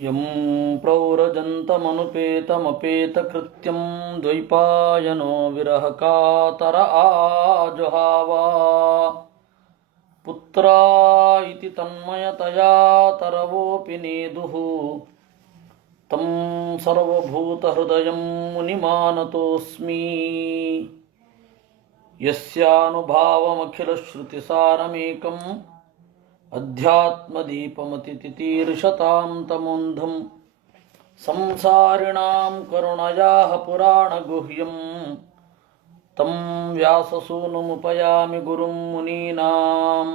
M ಪ್ರವ್ರಜಂತಮನುಪೇತಮಪೇತಕೃತ್ಯಂ ದ್ವೈಪಾಯನೋ ವಿರಹಕಾತರ ಆಜುಹಾವ ಪುತ್ರಾ ಇತಿ ತನ್ಮಯತಯಾ ತರವೋಪಿ ನೇದುಃ ತಂ ಸರ್ವಭೂತಹೃದಯಂ ಮುನಿಮಾನತೋಸ್ಮಿ ಯಸ್ಯಾನುಭಾವಮಖಿಲಶ್ರುತಿಸಾರಮೇಕಂ ಅಧ್ಯಾತ್ಮದೀಪಮತಿತಿತೀರ್ಷತಾಂ ತಮೋಂಧಂ ಸಂಸಾರಿಣಾಂ ಕರುಣಯಾಃ ಪುರಾಣಗುಹ್ಯಂ ತಂ ವ್ಯಾಸಸೂನುಮುಪಯಾಮಿ ಗುರುಂ ಮುನೀನಾಂ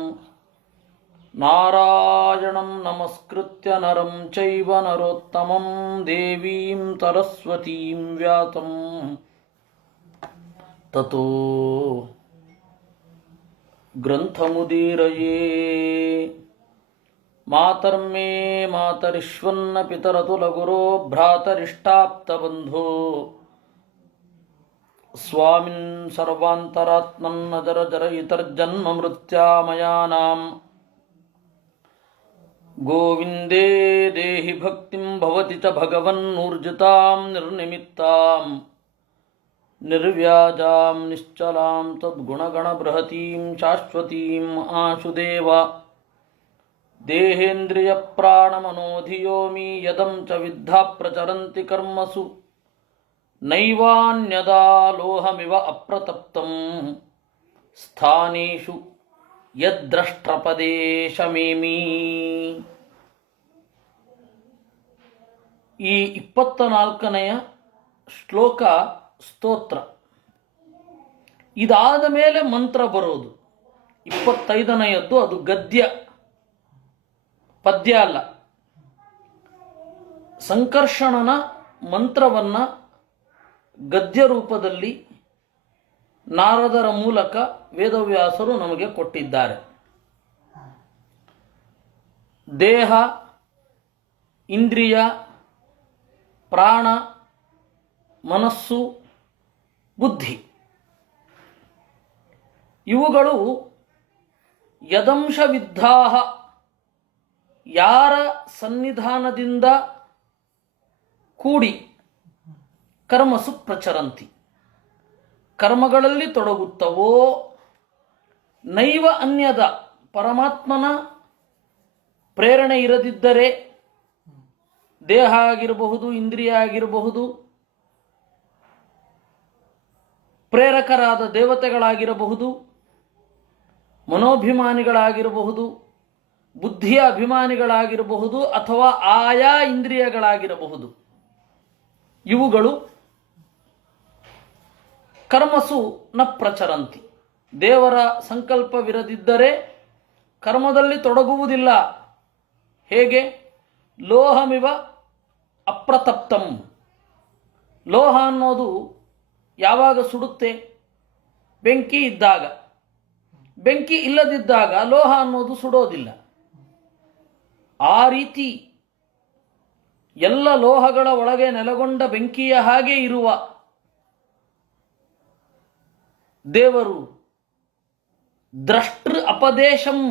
ನಾರಾಯಣಂ ನಮಸ್ಕೃತ್ಯ ನರಂ ಚೈವ ನರೋತ್ತಮಂ ದೇವೀಂ ಸರಸ್ವತೀಂ ವ್ಯಾಸಂ ತತೋ ಗ್ರಂಥಮುದೀರಯೇ ಮಾತರ್ಮೇ ಮಾತರಿಶ್ವನ್ನ ಪಿತರತುಲಗುರೋ ಭ್ರಾತರಿಷ್ಟಾಪ್ತಬಂಧೋ ಸ್ವಾಮಿನ್ ಸರ್ವಾಂತರಾತ್ಮನ್ನ ಜರ ಜರ ಇತರ್ಜನ್ಮ ಮೃತ್ಯಾಮಯಾನಾಂ ಗೋವಿಂದೇ ದೇಹಿ ಭಕ್ತಿಂ ಭವತಿ ಚ ಭಗವನ್ನೂರ್ಜಿತಾಂ ನಿರ್ನಿಮಿತ್ತಾಂ ನಿರ್ವ್ಯಾಜಾಂ ನಿಶ್ಚಲಾಂ ತದ್ಗುಣಗಣಬೃಹತೀಂ ಶಾಶ್ವತೀಂ ಆಶುದೇವ ದೇಹೇಂದ್ರಿಯಪ್ರಾಣಮನೋಧಿಯೋಮಿ ಯದಂ ಚ ವಿದ್ಧಾ ಪ್ರಚರಂತಿ ಕರ್ಮಸು ನೈವಾನ್ಯದಾ ಲೋಹಮಿವ ಅಪ್ರತಪ್ತಂ ಸ್ಥಾನೇಷು ಯದ್ದ್ರಷ್ಟ್ರಪದೇಶಮೇಮಿ. ಈ 24ನೆಯ ಶ್ಲೋಕ ಸ್ತೋತ್ರ. ಇದಾದ ಮೇಲೆ ಮಂತ್ರ ಬರೋದು 25ನೆಯದ್ದು. ಅದು ಗದ್ಯ, ಪದ್ಯ ಅಲ್ಲ. ಸಂಕರ್ಷಣನ ಮಂತ್ರವನ್ನು ಗದ್ಯ ರೂಪದಲ್ಲಿ ನಾರದರ ಮೂಲಕ ವೇದವ್ಯಾಸರು ನಮಗೆ ಕೊಟ್ಟಿದ್ದಾರೆ. ದೇಹ, ಇಂದ್ರಿಯ, ಪ್ರಾಣ, ಮನಸ್ಸು, ಬುದ್ಧಿ ಇವುಗಳು ಯದಂಶವಿದ್ಧಾಹ, ಯಾರ ಸನ್ನಿಧಾನದಿಂದ ಕೂಡಿ ಕರ್ಮಸು ಪ್ರಚರಂತಿ, ಕರ್ಮಗಳಲ್ಲಿ ತೊಡಗುತ್ತವೋ, ನೈವ ಅನ್ಯದ, ಪರಮಾತ್ಮನ ಪ್ರೇರಣೆ ಇರದಿದ್ದರೆ ದೇಹ ಆಗಿರಬಹುದು, ಇಂದ್ರಿಯ ಆಗಿರಬಹುದು, ಪ್ರೇರಕರಾದ ದೇವತೆಗಳಾಗಿರಬಹುದು, ಮನೋಭಿಮಾನಿಗಳಾಗಿರಬಹುದು, ಬುದ್ಧಿಯ ಅಭಿಮಾನಿಗಳಾಗಿರಬಹುದು, ಅಥವಾ ಆಯಾ ಇಂದ್ರಿಯಗಳಾಗಿರಬಹುದು, ಇವುಗಳು ಕರ್ಮಸು ನ ಪ್ರಚರಂತಿ, ದೇವರ ಸಂಕಲ್ಪವಿರದಿದ್ದರೆ ಕರ್ಮದಲ್ಲಿ ತೊಡಗುವುದಿಲ್ಲ. ಹೇಗೆ? ಲೋಹಮಿವ ಅಪ್ರತಪ್ತಂ. ಲೋಹ ಅನ್ನೋದು ಯಾವಾಗ ಸುಡುತ್ತೆ? ಬೆಂಕಿ ಇದ್ದಾಗ. ಬೆಂಕಿ ಇಲ್ಲದಿದ್ದಾಗ ಲೋಹ ಅನ್ನೋದು ಸುಡೋದಿಲ್ಲ. ಆ ರೀತಿ ಎಲ್ಲ ಲೋಹಗಳ ಒಳಗೆ ನೆಲೆಗೊಂಡ ಬೆಂಕಿಯ ಹಾಗೆ ಇರುವ ದೇವರು ದ್ರಷ್ಟೃ ಅಪದೇಶಂ,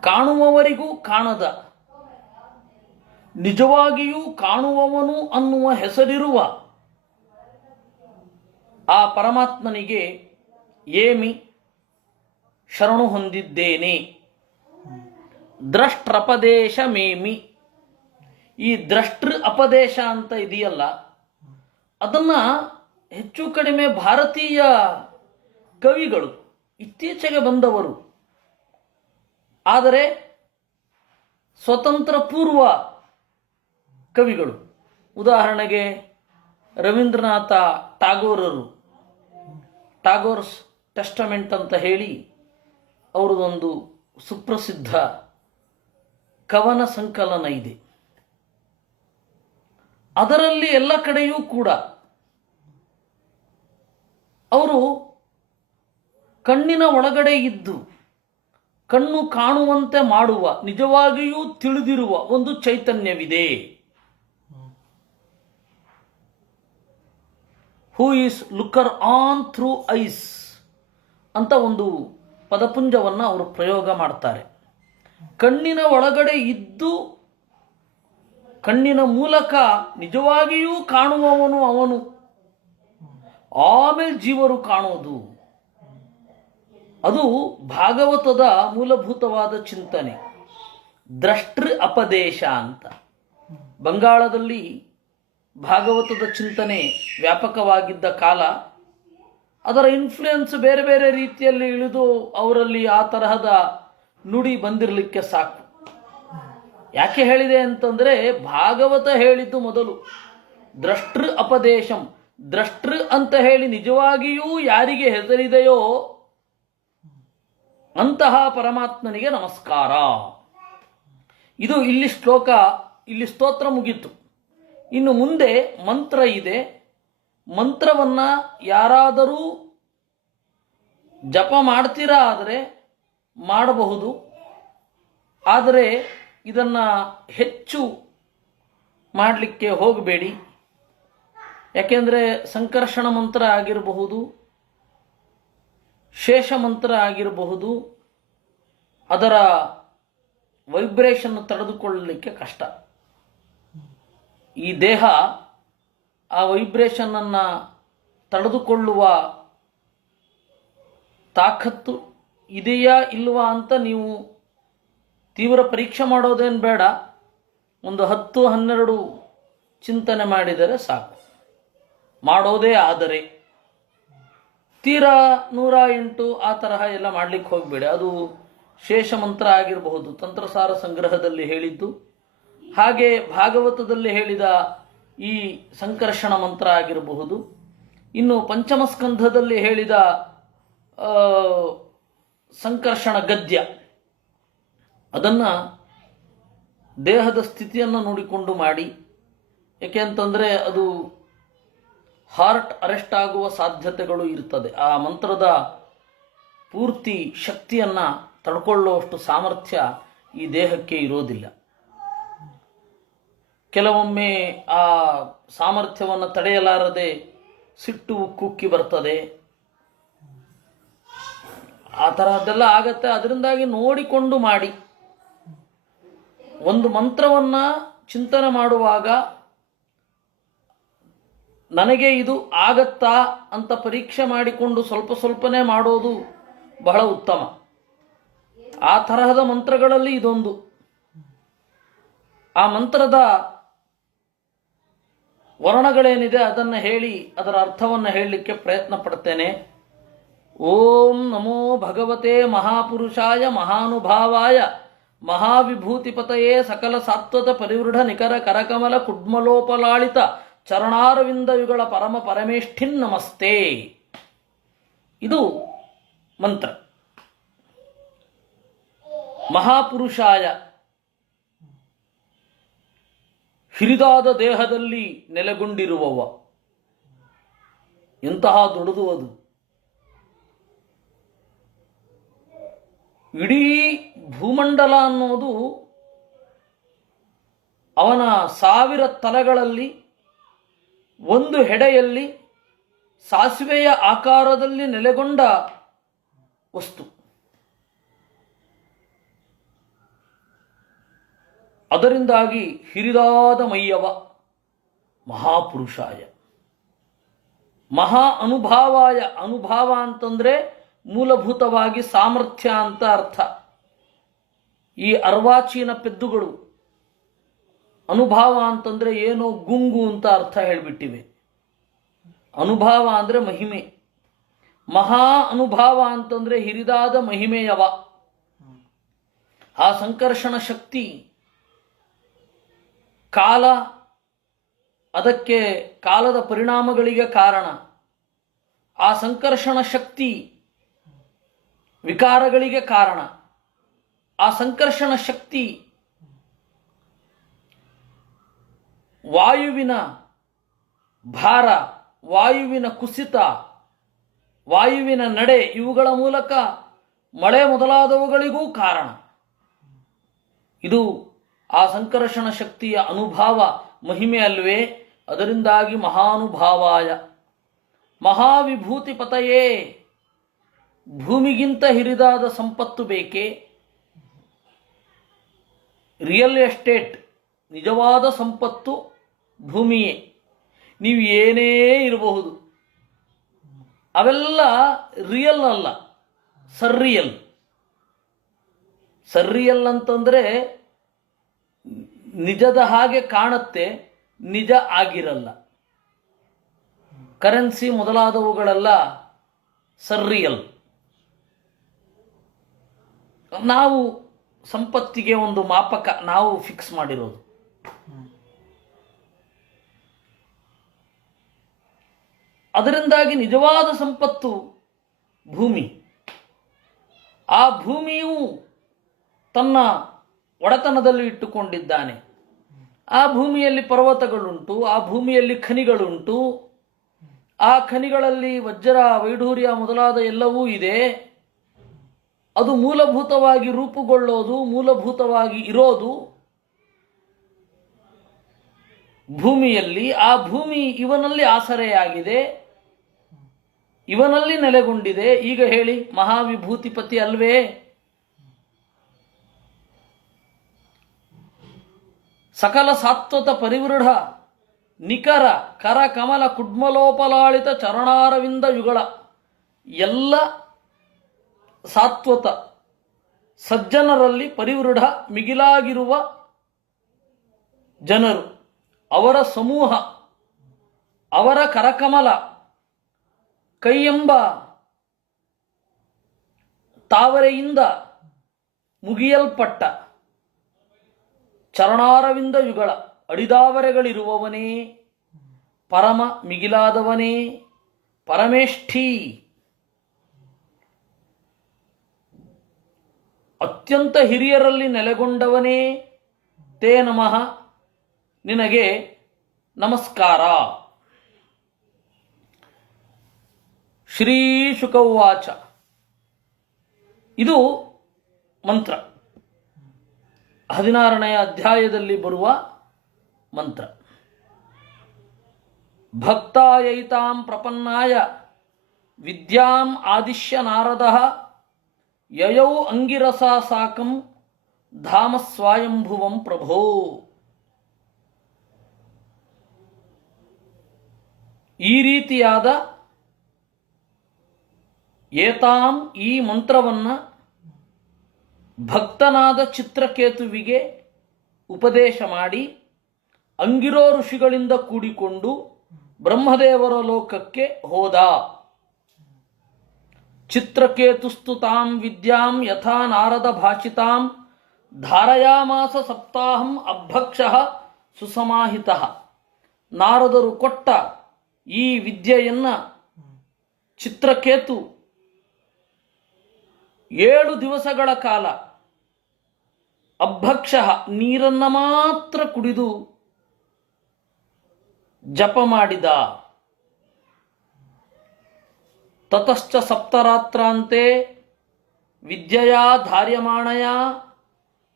ಕಾಣುವವರಿಗೂ ಕಾಣದ, ನಿಜವಾಗಿಯೂ ಕಾಣುವವನು ಅನ್ನುವ ಹೆಸರಿರುವ ಆ ಪರಮಾತ್ಮನಿಗೆ ಏಮಿ ಶರಣು ಹೊಂದಿದ್ದೇನೆ. ದ್ರಷ್ಟ್ರಪದೇಶ ಮೇಮಿ. ಈ ದ್ರಷ್ಟೃ ಅಪದೇಶ ಅಂತ ಇದೆಯಲ್ಲ, ಅದನ್ನು ಹೆಚ್ಚು ಕಡಿಮೆ ಭಾರತೀಯ ಕವಿಗಳು, ಇತ್ತೀಚೆಗೆ ಬಂದವರು, ಆದರೆ ಸ್ವತಂತ್ರ ಪೂರ್ವ ಕವಿಗಳು, ಉದಾಹರಣೆಗೆ ರವೀಂದ್ರನಾಥ ಟಾಗೋರರು, ಟಾಗೋರ್ಸ್ ಟೆಸ್ಟಮೆಂಟ್ ಅಂತ ಹೇಳಿ ಅವರದೊಂದು ಸುಪ್ರಸಿದ್ಧ ಕವನ ಸಂಕಲನ ಇದೆ. ಅದರಲ್ಲಿ ಎಲ್ಲ ಕಡೆಯೂ ಕೂಡ ಅವರು ಕಣ್ಣಿನ ಒಳಗಡೆ ಇದ್ದು ಕಣ್ಣು ಕಾಣುವಂತೆ ಮಾಡುವ, ನಿಜವಾಗಿಯೂ ತಿಳಿದಿರುವ ಒಂದು ಚೈತನ್ಯವಿದೆ. Who is looker on through eyes ಅಂತ ಒಂದು ಪದಪುಂಜವನ್ನು ಅವರು ಪ್ರಯೋಗ ಮಾಡ್ತಾರೆ. ಕಣ್ಣಿನ ಒಳಗಡೆ ಇದ್ದು ಕಣ್ಣಿನ ಮೂಲಕ ನಿಜವಾಗಿಯೂ ಕಾಣುವವನು ಅವನು, ಆಮೇಲೆ ಜೀವರು ಕಾಣೋದು. ಅದು ಭಾಗವತದ ಮೂಲಭೂತವಾದ ಚಿಂತನೆ, ದ್ರಷ್ಟೃ ಅಪದೇಶ ಅಂತ. ಬಂಗಾಳದಲ್ಲಿ ಭಾಗವತದ ಚಿಂತನೆ ವ್ಯಾಪಕವಾಗಿದ್ದ ಕಾಲ, ಅದರ ಇನ್ಫ್ಲುಯೆನ್ಸ್ ಬೇರೆ ಬೇರೆ ರೀತಿಯಲ್ಲಿ ಇಳಿದು ಅವರಲ್ಲಿ ಆ ತರಹದ ನುಡಿ ಬಂದಿರಲಿಕ್ಕೆ ಸಾಕು. ಯಾಕೆ ಹೇಳಿದೆ ಅಂತಂದರೆ, ಭಾಗವತ ಹೇಳಿದ್ದು ಮೊದಲು ದ್ರಷ್ಟೃ ಅಪದೇಶಂ. ದ್ರಷ್ಟೃ ಅಂತ ಹೇಳಿ ನಿಜವಾಗಿಯೂ ಯಾರಿಗೆ ಹೆಸರಿದೆಯೋ ಅಂತಹ ಪರಮಾತ್ಮನಿಗೆ ನಮಸ್ಕಾರ. ಇದು ಇಲ್ಲಿ ಶ್ಲೋಕ, ಇಲ್ಲಿ ಸ್ತೋತ್ರ ಮುಗೀತು. ಇನ್ನು ಮುಂದೆ ಮಂತ್ರ ಇದೆ. ಮಂತ್ರವನ್ನು ಯಾರಾದರೂ ಜಪ ಮಾಡ್ತೀರಾ ಆದರೆ ಮಾಡಬಹುದು, ಆದರೆ ಇದನ್ನು ಹೆಚ್ಚು ಮಾಡಲಿಕ್ಕೆ ಹೋಗಬೇಡಿ. ಯಾಕೆಂದರೆ ಸಂಕರ್ಷಣ ಮಂತ್ರ ಆಗಿರಬಹುದು, ಶೇಷ ಮಂತ್ರ ಆಗಿರಬಹುದು, ಅದರ ವೈಬ್ರೇಷನ್ ತಡೆದುಕೊಳ್ಳಲಿಕ್ಕೆ ಕಷ್ಟ. ಈ ದೇಹ ಆ ವೈಬ್ರೇಷನನ್ನು ತಡೆದುಕೊಳ್ಳುವ ತಾಕತ್ತು ಇದೆಯಾ ಇಲ್ವಾ ಅಂತ ನೀವು ತೀವ್ರ ಪರೀಕ್ಷೆ ಮಾಡೋದೇನು ಬೇಡ. ಒಂದು 10-12 ಚಿಂತನೆ ಮಾಡಿದರೆ ಸಾಕು. ಮಾಡೋದೇ ಆದರೆ ತೀರಾ 108 ಆ ತರಹ ಎಲ್ಲ ಮಾಡಲಿಕ್ಕೆ ಹೋಗಬೇಡಿ. ಅದು ಶೇಷ ಮಂತ್ರ ಆಗಿರಬಹುದು, ತಂತ್ರಸಾರ ಸಂಗ್ರಹದಲ್ಲಿ ಹೇಳಿದ್ದು. ಹಾಗೆ ಭಾಗವತದಲ್ಲಿ ಹೇಳಿದ ಈ ಸಂಕರ್ಷಣ ಮಂತ್ರ ಆಗಿರಬಹುದು. ಇನ್ನು ಪಂಚಮ ಸ್ಕಂಧದಲ್ಲಿ ಹೇಳಿದ ಸಂಕರ್ಷಣ ಗದ್ಯ, ಅದನ್ನು ದೇಹದ ಸ್ಥಿತಿಯನ್ನು ನೋಡಿಕೊಂಡು ಮಾಡಿ. ಏಕೆ ಅಂತಂದರೆ ಅದು ಹಾರ್ಟ್ ಅರೆಸ್ಟ್ ಆಗುವ ಸಾಧ್ಯತೆಗಳು ಇರ್ತದೆ. ಆ ಮಂತ್ರದ ಪೂರ್ತಿ ಶಕ್ತಿಯನ್ನು ತಡ್ಕೊಳ್ಳುವಷ್ಟು ಸಾಮರ್ಥ್ಯ ಈ ದೇಹಕ್ಕೆ ಇರೋದಿಲ್ಲ. ಕೆಲವೊಮ್ಮೆ ಆ ಸಾಮರ್ಥ್ಯವನ್ನು ತಡೆಯಲಾರದೆ ಸಿಟ್ಟು ಉಕ್ಕುಕ್ಕಿ ಬರ್ತದೆ. ಆ ತರಹದ್ದೆಲ್ಲ ಆಗತ್ತೆ. ಅದರಿಂದಾಗಿ ನೋಡಿಕೊಂಡು ಮಾಡಿ. ಒಂದು ಮಂತ್ರವನ್ನು ಚಿಂತನೆ ಮಾಡುವಾಗ ನನಗೆ ಇದು ಆಗತ್ತಾ ಅಂತ ಪರೀಕ್ಷೆ ಮಾಡಿಕೊಂಡು ಸ್ವಲ್ಪ ಸ್ವಲ್ಪನೇ ಮಾಡೋದು ಬಹಳ ಉತ್ತಮ. ಆ ತರಹದ ಮಂತ್ರಗಳಲ್ಲಿ ಇದೊಂದು. ಆ ಮಂತ್ರದ ವರ್ಣಗಳೇನಿದೆ ಅದನ್ನು ಹೇಳಿ ಅದರ ಅರ್ಥವನ್ನು ಹೇಳಲಿಕ್ಕೆ ಪ್ರಯತ್ನ ಪಡ್ತೇನೆ. ಓಂ ನಮೋ ಭಗವತೆ ಮಹಾಪುರುಷಾಯ ಮಹಾನುಭಾವಾಯ ಮಹಾವಿಭೂತಿಪತಯೇ ಸಕಲ ಸಾತ್ವತ ಪರಿವೃಢ ನಿಕರ ಕರಕಮಲ ಕುಡ್ಮಲೋಪಲಾಳಿತ ಚರಣಾರವಿಂದಯುಗಳ ಪರಮ ಪರಮೇಷ್ಠಿನ್ ನಮಸ್ತೆ. ಇದು ಮಂತ್ರ. ಮಹಾಪುರುಷಾಯ, ಹಿರಿದಾದ ದೇಹದಲ್ಲಿ ನೆಲೆಗೊಂಡಿರುವವ. ಎಂತಹ ದೊಡ್ಡದು ಅದು! ಇಡೀ ಭೂಮಂಡಲ ಅನ್ನೋದು ಅವನ 1000 ತಲೆಗಳಲ್ಲಿ ಒಂದು ಹೆಡೆಯಲ್ಲಿ ಸಾಸಿವೆಯ ಆಕಾರದಲ್ಲಿ ನೆಲೆಗೊಂಡ ವಸ್ತು. ಅದರಿಂದಾಗಿ ಹಿರಿದಾದ ಮೈಯವ ಮಹಾಪುರುಷಾಯ. ಮಹಾ ಅನುಭಾವಾಯ, ಅನುಭಾವ ಅಂತಂದರೆ ಮೂಲಭೂತವಾಗಿ ಸಾಮರ್ಥ್ಯ ಅಂತ ಅರ್ಥ. ಈ ಅರ್ವಾಚೀನ ಪೆದ್ದುಗಳು ಅನುಭಾವ ಅಂತಂದರೆ ಏನೋ ಗುಂಗು ಅಂತ ಅರ್ಥ ಹೇಳಿಬಿಟ್ಟಿವೆ. ಅನುಭಾವ ಅಂದರೆ ಮಹಿಮೆ. ಮಹಾ ಅನುಭಾವ ಅಂತಂದರೆ ಹಿರಿದಾದ ಮಹಿಮೆಯವ. ಆ ಸಂಕರ್ಷಣ ಶಕ್ತಿ ಕಾಲ, ಅದಕ್ಕೆ ಕಾಲದ ಪರಿಣಾಮಗಳಿಗೆ ಕಾರಣ. ಆ ಸಂಕರ್ಷಣ ಶಕ್ತಿ ವಿಕಾರಗಳಿಗೆ ಕಾರಣ. ಆ ಸಂಕರ್ಷಣ ಶಕ್ತಿ ವಾಯುವಿನ ಭಾರ, ವಾಯುವಿನ ಕುಸಿತ, ವಾಯುವಿನ ನಡೆ, ಇವುಗಳ ಮೂಲಕ ಮಳೆ ಮೊದಲಾದವುಗಳಿಗೂ ಕಾರಣ. ಇದು ಆ ಸಂಕರ್ಷಣ ಶಕ್ತಿಯ ಅನುಭಾವ, ಮಹಿಮೆ ಅಲ್ವೇ? ಅದರಿಂದಾಗಿ ಮಹಾನುಭಾವಾಯ. ಮಹಾವಿಭೂತಿ ಪತಯೇ, ಭೂಮಿಗಿಂತ ಹಿರಿದಾದ ಸಂಪತ್ತು ಬೇಕೇ? ರಿಯಲ್ ಎಸ್ಟೇಟ್, ನಿಜವಾದ ಸಂಪತ್ತು ಭೂಮಿಯೇ. ನೀವು ಏನೇ ಇರಬಹುದು, ಅವೆಲ್ಲ ರಿಯಲ್ ಅಲ್ಲ, ಸರ್ರಿಯಲ್. ಸರ್ರಿಯಲ್ ಅಂತಂದರೆ ನಿಜದ ಹಾಗೆ ಕಾಣುತ್ತೆ, ನಿಜ ಆಗಿರಲ್ಲ. ಕರೆನ್ಸಿ ಮೊದಲಾದವುಗಳೆಲ್ಲ ಸರ್ರಿಯಲ್. ನಾವು ಸಂಪತ್ತಿಗೆ ಒಂದು ಮಾಪಕ ನಾವು ಫಿಕ್ಸ್ ಮಾಡಿರೋದು. ಅದರಿಂದಾಗಿ ನಿಜವಾದ ಸಂಪತ್ತು ಭೂಮಿ. ಆ ಭೂಮಿಯು ತನ್ನ ಒಡೆತನದಲ್ಲಿ ಇಟ್ಟುಕೊಂಡಿದ್ದಾನೆ. ಆ ಭೂಮಿಯಲ್ಲಿ ಪರ್ವತಗಳುಂಟು, ಆ ಭೂಮಿಯಲ್ಲಿ ಖನಿಗಳುಂಟು, ಆ ಖನಿಗಳಲ್ಲಿ ವಜ್ರ, ವೈಢೂರ್ಯ ಮೊದಲಾದ ಎಲ್ಲವೂ ಇದೆ. ಅದು ಮೂಲಭೂತವಾಗಿ ರೂಪುಗೊಳ್ಳೋದು, ಮೂಲಭೂತವಾಗಿ ಇರೋದು ಭೂಮಿಯಲ್ಲಿ. ಆ ಭೂಮಿ ಇವನಲ್ಲಿ ಆಸರೆಯಾಗಿದೆ, ಇವನಲ್ಲಿ ನೆಲೆಗೊಂಡಿದೆ. ಈಗ ಹೇಳಿ, ಮಹಾವಿಭೂತಿಪತಿ ಅಲ್ವೇ? ಸಕಲ ಸಾತ್ವತ ಪರಿವೃಢ ನಿಖರ ಕರ ಕಮಲ ಕುಡ್ಮಲೋಪಲಾಳಿತ ಚರಣಾರವಿಂದ ಯುಗಳ. ಎಲ್ಲ ಸಾತ್ವತ ಸಜ್ಜನರಲ್ಲಿ ಪರಿವೃಢ ಮಿಗಿಲಾಗಿರುವ ಜನರು, ಅವರ ಸಮೂಹ, ಅವರ ಕರಕಮಲ, ಕೈಯೆಂಬ ತಾವರೆಯಿಂದ ಮುಗಿಯಲ್ಪಟ್ಟ ಚರಣಾರವಿಂದ ಯುಗಳ ಅಡಿದಾವರೆಗಳಿರುವವನೇ, ಪರಮ ಮಿಗಿಲಾದವನೇ, ಪರಮೇಷ್ಠಿ, ಅತ್ಯಂತ ಹಿರಿಯರಲ್ಲಿ ನೆಲೆಗೊಂಡವನೇ, ತೇ ನಮಃ, ನಿನಗೆ ನಮಸ್ಕಾರ. ಶ್ರೀ ಶುಕೌವಾಚ. ಇದು ಮಂತ್ರ, 16ನೇ ಅಧ್ಯಾಯದಲ್ಲಿ ಬರುವ ಮಂತ್ರ. ಭಕ್ತಾಯೈತಾಂ ಪ್ರಪನ್ನಾಯ ವಿದ್ಯಾಂ ಆದಿಶ್ಯ ನಾರದಃ ಯಯೌ ಅಂಗಿರಸಾ ಸಾಕಂ ಧಾಮ ಸ್ವಾಯಂಭುವಂ ಪ್ರಭೋ. ಈ ರೀತಿಯಾದ ಏತಾಂ, ಈ ಮಂತ್ರವನ್ನು ಭಕ್ತನಾದ ಚಿತ್ರಕೇತುವಿಗೆ ಉಪದೇಶ ಮಾಡಿ ಅಂಗಿರೋ ಋಷಿಗಳಿಂದ ಕೂಡಿಕೊಂಡು ಬ್ರಹ್ಮದೇವರ ಲೋಕಕ್ಕೆ ಹೋದ. ಚಿತ್ರಕೇತುಸ್ತು ತಾಂ ವಿದ್ಯಾಂ ಯಥಾ ನಾರದ ಭಾಷಿತಾಂ ಧಾರಯಾಮಾಸ ಸಪ್ತಾಹಂ ಅಭಕ್ಷಃ ಸುಸಮಾಹಿತಃ. ನಾರದರು ಕೊಟ್ಟ ಈ ವಿದ್ಯೆಯನ್ನ ಚಿತ್ರಕೇತು 7 ದಿವಸಗಳ ಕಾಲ ಅಭಕ್ಷಃ, ನೀರನ್ನ ಮಾತ್ರ ಕುಡಿದು ಜಪ ಮಾಡಿದ. ತತಶ್ಚ ಸಪ್ತರಾತ್ರಾಂತೆ ವಿದ್ಯೆಯಾ ಧಾರ್ಯಮಾಣಯ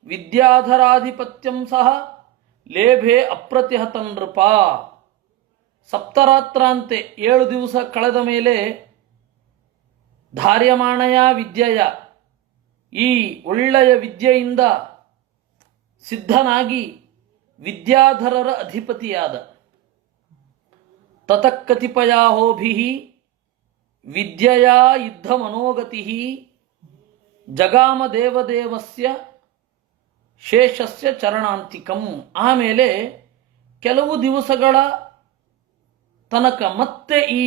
ವಿದ್ಯಾಧರಾಧಿಪತ್ಯಂ ಸಹ ಲೇಭೆ ಅಪ್ರತಿಹತ ನೃಪ. ಸಪ್ತರಾತ್ರಾಂತೆ 7 ದಿವಸ ಕಳೆದ ಮೇಲೆ ಧಾರ್ಯಮಾಣಯ ವಿದ್ಯೆಯ, ಈ ಒಳ್ಳೆಯ ವಿದ್ಯೆಯಿಂದ ಸಿದ್ಧನಾಗಿ ವಿದ್ಯಾಧರರ ಅಧಿಪತಿಯಾದ. ತತಃಕತಿಪಯಾಹೋಭಿಃ ವಿದ್ಯೆಯಾ ಯುದ್ಧ ಮನೋಗತಿಃ ಜಗಾಮ ದೇವದೇವಸ್ಯ ಶೇಷಸ್ಯ ಚರಣಾಂತಿಕಂ. ಆಮೇಲೆ ಕೆಲವು ದಿವಸಗಳ ತನಕ ಮತ್ತೆ ಈ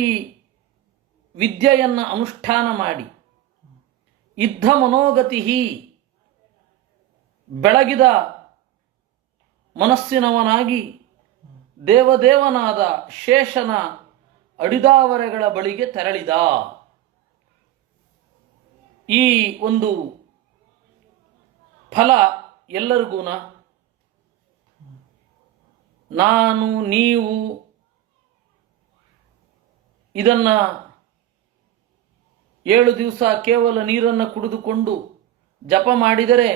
ವಿದ್ಯೆಯನ್ನು ಅನುಷ್ಠಾನ ಮಾಡಿ ಯುದ್ಧ ಮನೋಗತಿ, ಬೆಳಗಿದ ಮನಸ್ಸಿನವನಾಗಿ ದೇವದೇವನಾದ ಶೇಷನ ಅಡಿದಾವರೆಗಳ ಬಳಿಗೆ ತೆರಳಿದ. ಈ ಒಂದು ಫಲ ಎಲ್ಲರಿಗೂನ, ನಾನು ನೀವು ಇದನ್ನ 7 ದಿವಸ ಕೇವಲ ನೀರನ್ನು ಕುಡಿದುಕೊಂಡು ಜಪ ಮಾಡಿದರೆ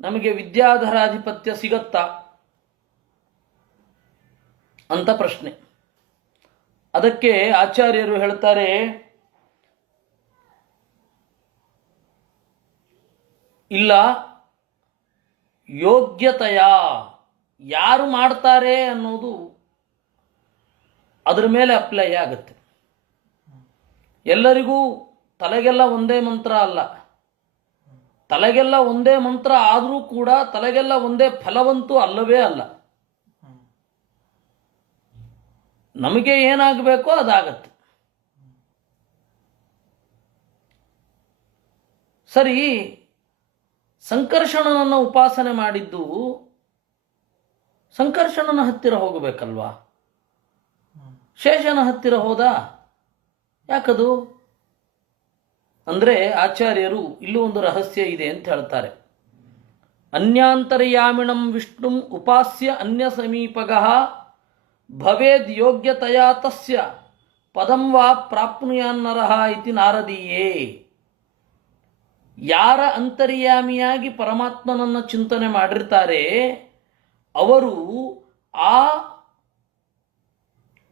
ನಮಗೆ ವಿದ್ಯಾಧರಾಧಿಪತ್ಯ ಸಿಗತ್ತಾ ಅಂತ ಪ್ರಶ್ನೆ. ಅದಕ್ಕೆ ಆಚಾರ್ಯರು ಹೇಳ್ತಾರೆ, ಇಲ್ಲ, ಯೋಗ್ಯತೆಯ ಯಾರು ಮಾಡ್ತಾರೆ ಅನ್ನೋದು ಅದರ ಮೇಲೆ ಅಪ್ಲೈ ಆಗುತ್ತೆ. ಎಲ್ಲರಿಗೂ ತಲೆಗೆಲ್ಲ ಒಂದೇ ಮಂತ್ರ ಅಲ್ಲ, ತಲೆಗೆಲ್ಲ ಒಂದೇ ಮಂತ್ರ ಆದರೂ ಕೂಡ ತಲೆಗೆಲ್ಲ ಒಂದೇ ಫಲವಂತೂ ಅಲ್ಲವೇ ಅಲ್ಲ. ನಮಗೆ ಏನಾಗಬೇಕೋ ಅದಾಗತ್ತೆ. ಸರಿ, ಸಂಕರ್ಷಣನನ್ನು ಉಪಾಸನೆ ಮಾಡಿದ್ದು ಸಂಕರ್ಷಣನ ಹತ್ತಿರ ಹೋಗಬೇಕಲ್ವಾ? ಶೇಷನ ಹತ್ತಿರ ಹೋದ, ಯಾಕದು ಅಂದರೆ ಆಚಾರ್ಯರು ಇಲ್ಲೂ ಒಂದು ರಹಸ್ಯ ಇದೆ ಅಂತ ಹೇಳ್ತಾರೆ. ಅನ್ಯಾಂತರ್ಯಾಮಿಣಂ ವಿಷ್ಣುಂ ಉಪಾಸ್ಯ ಅನ್ಯ ಸಮೀಪಗಃ ಭವೇದ್ ಯೋಗ್ಯತೆಯ ತಸ್ಯ ಪದಂ ವಾ ಪ್ರಾಪ್ನುಯಾನ್ನರಃ ಇತಿ ನಾರದೀಯೇ. ಯಾರ ಅಂತರ್ಯಾಮಿಯಾಗಿ ಪರಮಾತ್ಮನನ್ನು ಚಿಂತನೆ ಮಾಡಿರ್ತಾರೆ ಅವರು ಆ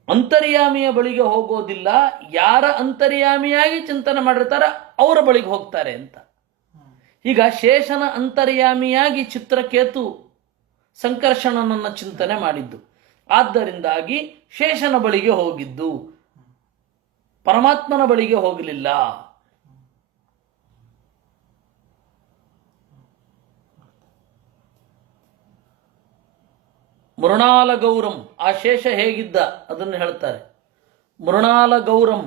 ಅಂತರ್ಯಾಮಿಯ ಬಳಿಗೆ ಹೋಗೋದಿಲ್ಲ, ಯಾರ ಅಂತರ್ಯಾಮಿಯಾಗಿ ಚಿಂತನೆ ಮಾಡಿರ್ತಾರೆ ಅವರ ಬಳಿಗೆ ಹೋಗ್ತಾರೆ ಅಂತ. ಈಗ ಶೇಷನ ಅಂತರ್ಯಾಮಿಯಾಗಿ ಚಿತ್ರಕೇತು ಸಂಕರ್ಷಣನನ್ನು ಚಿಂತನೆ ಮಾಡಿದ್ದು, ಆದ್ದರಿಂದಾಗಿ ಶೇಷನ ಬಳಿಗೆ ಹೋಗಿದ್ದು, ಪರಮಾತ್ಮನ ಬಳಿಗೆ ಹೋಗಲಿಲ್ಲ. ಮೃಣಾಲ ಗೌರಂ, ಆ ಶೇಷ ಹೇಗಿದ್ದ ಅದನ್ನು ಹೇಳ್ತಾರೆ. ಮೃಣಾಲ ಗೌರಂ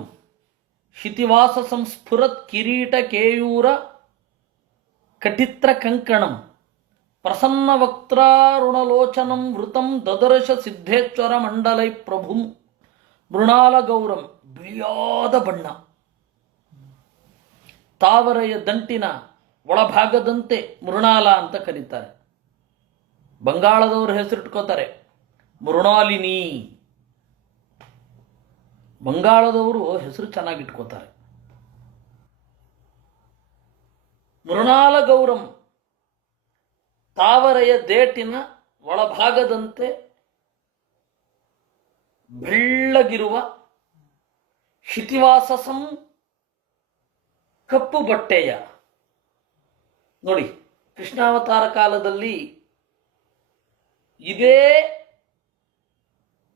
ಶಿತಿವಾಸ ಸಂಸ್ಫುರತ್ ಕಿರೀಟ ಕೇಯೂರ ಕಟಿತ್ರ ಕಂಕಣಂ ಪ್ರಸನ್ನ ವಕ್ತಾರುಣಲೋಚನಂ ವೃತಂ ದದರ್ಶ ಸಿದ್ಧೇಶ್ವರ ಮಂಡಲೈ ಪ್ರಭುಂ. ಮೃಣಾಲ ಗೌರಂ ಬಿಳಿಯಾದ ಬಣ್ಣ, ತಾವರೆಯ ದಂಟಿನ ಒಳಭಾಗದಂತೆ ಮೃಣಾಲ ಅಂತ ಕರೀತಾರೆ. ಬಂಗಾಳದವರು ಹೆಸರಿಟ್ಕೋತಾರೆ ಮೃಣಾಲಿನಿ. ಬಂಗಾಳದವರು ಹೆಸರು ಚೆನ್ನಾಗಿಟ್ಕೋತಾರೆ. ಮೃಣಾಲ ಗೌರಂ ತಾವರೆಯ ದೇಟಿನ ಒಳಭಾಗದಂತೆ ಬೆಳ್ಳಗಿರುವ ಶಿತಿವಾಸಸಂ ಕಪ್ಪು ಬಟ್ಟೆಯ. ನೋಡಿ, ಕೃಷ್ಣಾವತಾರ ಕಾಲದಲ್ಲಿ ಇದೇ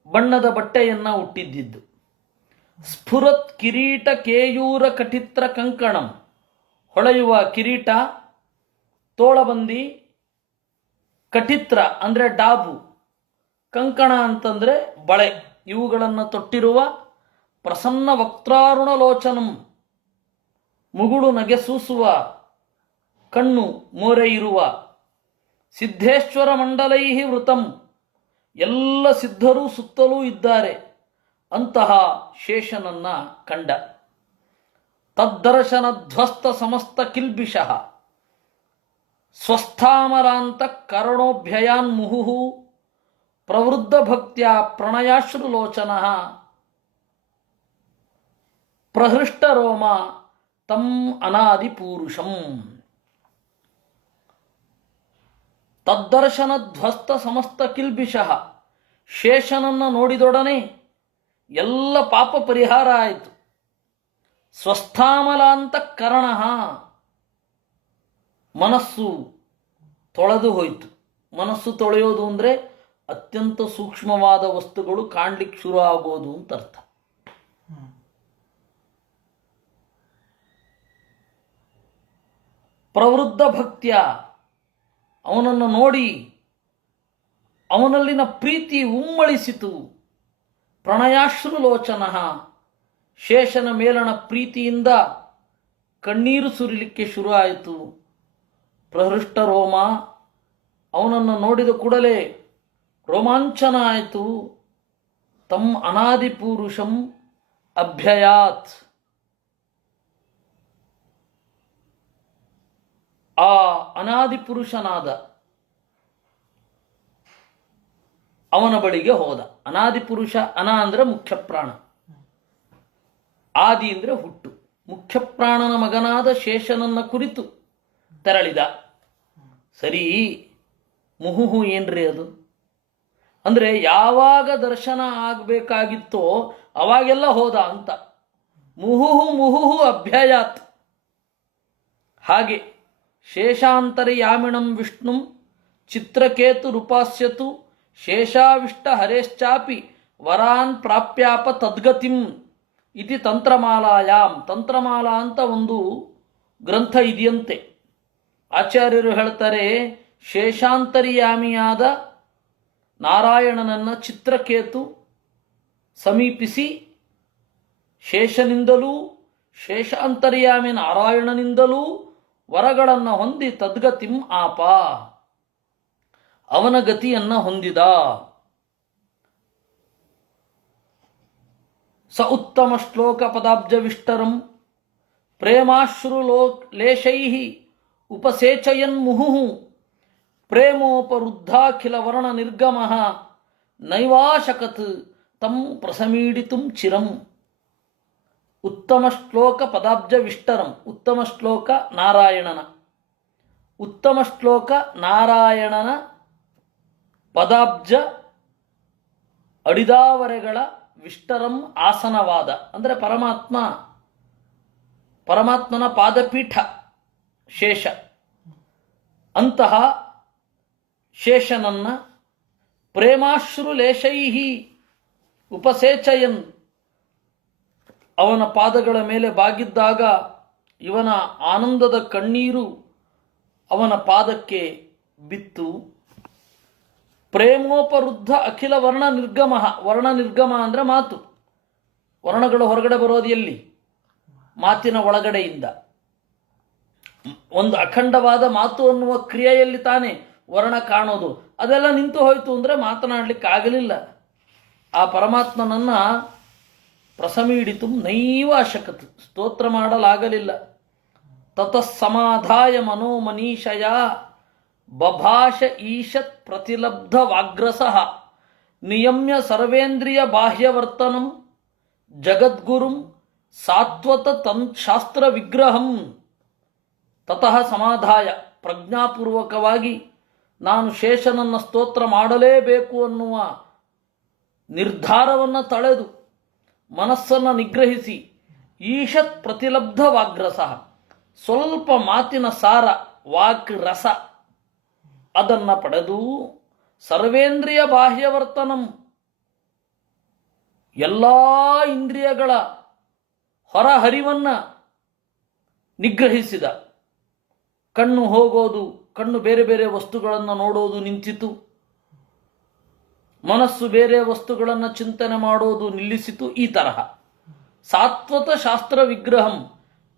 ಬಣ್ಣದ ಬಟ್ಟೆಯನ್ನ ಹುಟ್ಟಿದ್ದಿದ್ದು. ಸ್ಫುರತ್ ಕಿರೀಟ ಕೇಯೂರ ಕಟಿತ್ರ ಕಂಕಣಂ, ಹೊಳೆಯುವ ಕಿರೀಟ, ತೋಳಬಂದಿ, ಕಟಿತ್ರ ಅಂದರೆ ಡಾಬು, ಕಂಕಣ ಅಂತಂದರೆ ಬಳೆ, ಇವುಗಳನ್ನು ತೊಟ್ಟಿರುವ ಪ್ರಸನ್ನ ವಕ್ತಾರುಣ ಲೋಚನಂ, ಮುಗುಳು ನಗೆಸೂಸುವ ಕಣ್ಣು ಮೋರೆ ಇರುವ, ಸಿದ್ಧೇಶ್ವರ ಮಂಡಲೈ ವೃತಂ, ಎಲ್ಲ ಸಿದ್ಧರೂ ಸುತ್ತಲೂ ಇದ್ದಾರೆ, ಅಂತಹ ಶೇಷನನ್ನ ಕಂಡ. ತದ್ದರ್ಶನ ಧ್ವಸ್ತ ಸಮಸ್ತ ಕಿಲ್ಬಿಷಃ ಸ್ವಸ್ಥಾಮರಾಂತ ಕರಣೋಭ್ಯಯಾನ್ ಮುಹುಹು ಪ್ರವೃದ್ಧ ಭಕ್ತ್ಯ ಪ್ರಣಯಾಶ್ರುಲೋಚನಃ ಪ್ರಹೃಷ್ಟ ರೋಮ ತಂ ಅನಾದಿ ಪೂರುಷಂ. ತದ್ದರ್ಶನ ಧ್ವಸ್ತ ಸಮಸ್ತ ಕಿಲ್ಬಿಷಃ, ಶೇಷನನ್ನು ನೋಡಿದೊಡನೆ ಎಲ್ಲ ಪಾಪ ಪರಿಹಾರ ಆಯಿತು. ಸ್ವಸ್ಥಾಮಲಾಂತ ಕರಣ, ಮನಸ್ಸು ತೊಳೆದು ಹೋಯಿತು. ಮನಸ್ಸು ತೊಳೆಯೋದು ಅಂದರೆ ಅತ್ಯಂತ ಸೂಕ್ಷ್ಮವಾದ ವಸ್ತುಗಳು ಕಾಣ್ಲಿಕ್ಕೆ ಶುರು ಆಗೋದು ಅಂತ ಅರ್ಥ. ಪ್ರವೃದ್ಧ ಭಕ್ತ್ಯ, ಅವನನ್ನು ನೋಡಿ ಅವನಲ್ಲಿನ ಪ್ರೀತಿ ಉಮ್ಮಳಿಸಿತು. ಪ್ರಣಯಾಶ್ರುಲೋಚನ, ಶೇಷನ ಮೇಲಣ ಪ್ರೀತಿಯಿಂದ ಕಣ್ಣೀರು ಸುರಿಲಿಕ್ಕೆ ಶುರು ಆಯಿತು. ಪ್ರಹೃಷ್ಟ ರೋಮ, ಅವನನ್ನು ನೋಡಿದ ಕೂಡಲೇ ರೋಮಾಂಚನ ಆಯಿತು. ತಮ್ ಅನಾದಿ ಪೂರುಷಂ ಅಭ್ಯಯಾತ್, ಆ ಅನಾದಿ ಪುರುಷನಾದ ಅವನ ಬಳಿಗೆ ಹೋದ. ಅನಾದಿ ಪುರುಷ, ಅನ ಅಂದರೆ ಮುಖ್ಯ ಪ್ರಾಣ, ಆದಿ ಅಂದರೆ ಹುಟ್ಟು. ಮುಖ್ಯ ಪ್ರಾಣನ ಮಗನಾದ ಶೇಷನನ್ನ ಕುರಿತು ತೆರಳಿದ. ಸರಿ, ಮುಹುಹು ಏನ್ರಿ ಅದು? ಅಂದರೆ ಯಾವಾಗ ದರ್ಶನ ಆಗಬೇಕಾಗಿತ್ತೋ ಅವಾಗೆಲ್ಲ ಹೋದ ಅಂತ. ಮುಹುಹು ಮುಹುಹು ಅಭ್ಯಯಾತ್. ಹಾಗೆ ಶೇಷಾಂತರ್ಯಾಮಿಣಂ ವಿಷ್ಣುಂ ಚಿತ್ರಕೇತುರುಪಾಸ್ಯತು ಶೇಷಾವಿಷ್ಟ ಹರೇಶ್ಚಾಪಿ ವರಾನ್ ಪ್ರಾಪ್ಯಾಪ ತದ್ಗತಿಂ ಇತಿ ತಂತ್ರಮಾಲಾಯಾಮ್. ತಂತ್ರಮಾಲಾ ಅಂತ ಒಂದು ಗ್ರಂಥ ಇದೆಯಂತೆ. ಆಚಾರ್ಯರು ಹೇಳ್ತಾರೆ, ಶೇಷಾಂತರ್ಯಾಮಿಯಾದ ನಾರಾಯಣನನ್ನ ಚಿತ್ರಕೇತು ಸಮೀಪಿಸಿ ಶೇಷನಿಂದಲೂ ಶೇಷಾಂತರ್ಯಾಮಿ ನಾರಾಯಣನಿಂದಲೂ ವರಗಳನ್ನು ಹೊಂದಿ ತದ್ಗತಿಂ ಆಪ, ಅವನ ಗತಿಯನ್ನ ಹೊಂದಿದ. ಸ ಉತ್ತಮ ಶ್ಲೋಕ ಪದಾಬ್ಜವಿಷ್ಟರಂ ಪ್ರೇಮಾಶ್ರು ಲೇಶೈ ಉಪಸೇಚಯನ್ ಮುಹುಃ ಪ್ರೇಮೋಪರುದ್ಧಾಖಿಲ ವರ್ಣ ನಿರ್ಗಮ ನೈವಾಶಕತ್ ತಂ ಪ್ರಸಮೀಡಿತುಂ ಚಿರಂ. ಉತ್ತಮ ಶ್ಲೋಕ ಪದಾಬ್ಜವಿಷ್ಟರಂ. ಉತ್ತಮ ಶ್ಲೋಕ ನಾರಾಯಣನ. ಉತ್ತಮ ಶ್ಲೋಕ ನಾರಾಯಣನ ಪದಾಬ್ಜ ಅಡಿದಾವರೆಗಳ ವಿಷ್ಟರಂ ಆಸನವಾದ ಅಂದರೆ ಪರಮಾತ್ಮನ ಪಾದಪೀಠ ಶೇಷ. ಅಂತಹ ಶೇಷನನ್ನ ಪ್ರೇಮಾಶ್ರು ಲೇಶೈಹಿ ಉಪಸೇಚಯನ್, ಅವನ ಪಾದಗಳ ಮೇಲೆ ಬಾಗಿದ್ದಾಗ ಇವನ ಆನಂದದ ಕಣ್ಣೀರು ಅವನ ಪಾದಕ್ಕೆ ಬಿತ್ತು. ಪ್ರೇಮೋಪರುದ್ಧ ಅಖಿಲ ವರ್ಣ ನಿರ್ಗಮ. ವರ್ಣ ನಿರ್ಗಮ ಅಂದರೆ ಮಾತು. ವರ್ಣಗಳು ಹೊರಗಡೆ ಬರೋದು ಎಲ್ಲಿ? ಮಾತಿನ ಒಳಗಡೆಯಿಂದ. ಒಂದು ಅಖಂಡವಾದ ಮಾತು ಅನ್ನುವ ಕ್ರಿಯೆಯಲ್ಲಿ ತಾನೇ ವರ್ಣ ಕಾಣೋದು. ಅದೆಲ್ಲ ನಿಂತು ಹೋಯಿತು ಅಂದರೆ ಮಾತನಾಡಲಿಕ್ಕೆ ಆಗಲಿಲ್ಲ. ಆ ಪರಮಾತ್ಮನನ್ನ ಪ್ರಸಮೀಡಿತು ನೈವ ಅಶಕತ್, ಸ್ತೋತ್ರ ಮಾಡಲಾಗಲಿಲ್ಲ. ತತಃ ಸಮಾಧಾಯ ಮನೋಮನೀಷಯ ಬಭಾಷ ಈಶತ್ ಪ್ರತಿಲಬ್ಧ ವಾಗ್ರಸಃ ನಿಯಮ್ಯ ಸರ್ವೇಂದ್ರಿಯ ಬಾಹ್ಯವರ್ತನಂ ಜಗದ್ಗುರುಂ ಸಾತ್ವತ ಶಾಸ್ತ್ರ ವಿಗ್ರಹಂ. ತತಃ ಸಮಾಧಾಯ, ಪ್ರಜ್ಞಾಪೂರ್ವಕವಾಗಿ ನಾನು ಶೇಷನನ್ನು ಸ್ತೋತ್ರ ಮಾಡಲೇಬೇಕು ಅನ್ನುವ ನಿರ್ಧಾರವನ್ನು ತಳೆದು ಮನಸ್ಸನ್ನು ನಿಗ್ರಹಿಸಿ ಈಶತ್ ಪ್ರತಿಲಬ್ಧ ವಾಗ್ರಸಃ, ಸ್ವಲ್ಪ ಮಾತಿನ ಸಾರ ವಾಕ್ ರಸ ಅದನ್ನು ಪಡೆದು ಸರ್ವೇಂದ್ರಿಯ ಬಾಹ್ಯವರ್ತನಂ, ಎಲ್ಲ ಇಂದ್ರಿಯಗಳ ಹೊರಹರಿವನ್ನ ನಿಗ್ರಹಿಸಿದ. ಕಣ್ಣು ಹೋಗೋದು, ಕಣ್ಣು ಬೇರೆ ಬೇರೆ ವಸ್ತುಗಳನ್ನು ನೋಡೋದು ನಿಂತಿತು. ಮನಸ್ಸು ಬೇರೆ ವಸ್ತುಗಳನ್ನು ಚಿಂತನೆ ಮಾಡೋದು ನಿಲ್ಲಿಸಿತು. ಈ ತರಹ ಸಾತ್ವತ ಶಾಸ್ತ್ರ ವಿಗ್ರಹಂ,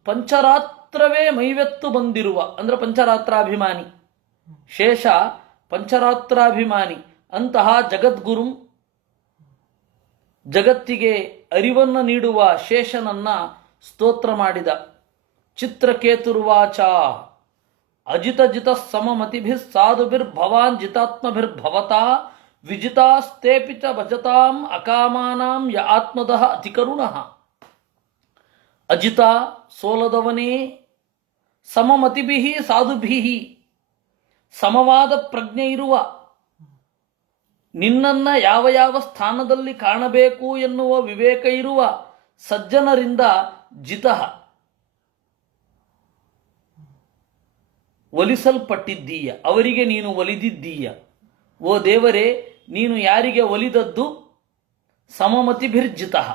ಪಂಚರಾತ್ರವೇ ಮೈವೆತ್ತು ಬಂದಿರುವ ಅಂದರೆ ಪಂಚರಾತ್ರಾಭಿಮಾನಿ ಶೇಷ, ಪಂಚರಾತ್ರಾಭಿಮಾನಿ. ಅಂತಹ ಜಗದ್ಗುರುಂ, ಜಗತ್ತಿಗೆ ಅರಿವನ್ನು ನೀಡುವ ಶೇಷನನ್ನ ಸ್ತೋತ್ರ ಮಾಡಿದ. ಚಿತ್ರಕೇತುರ್ವಾಚ ಅಜಿತ ಜಿತ ಸಮಮತಿಭಿಃ ಸಾಧುಭಿರ್ಭವಾನ್ ಜಿತಾತ್ಮಭಿರ್ಭವತಾ ವಿಜಿತಾಸ್ತೇಪಿ ಚ ಭಜತಾಂ ಅಕಾಮಾನಾಂ ಯ ಆತ್ಮದಃ ಅತಿಕರುಣಃ. ಅಜಿತ ಸೋಲದವನೇ, ಸಮಮತಿಭಿಃ ಸಾಧುಭಿಃ ಸಮವಾದ ಪ್ರಜ್ಞೆ ಇರುವ, ನಿನ್ನನ್ನ ಯಾವ ಯಾವ ಸ್ಥಾನದಲ್ಲಿ ಕಾಣಬೇಕು ಎನ್ನುವ ವಿವೇಕ ಇರುವ ಸಜ್ಜನರಿಂದ ಜಿತಃ ಒಲಿಸಲ್ಪಟ್ಟಿದ್ದೀಯ, ಅವರಿಗೆ ನೀನು ಒಲಿದಿದ್ದೀಯ. ಓ ದೇವರೇ, ನೀನು ಯಾರಿಗೆ ಒಲಿದದ್ದು? ಸಮಮತಿಭಿರ್ಜಿತಃ,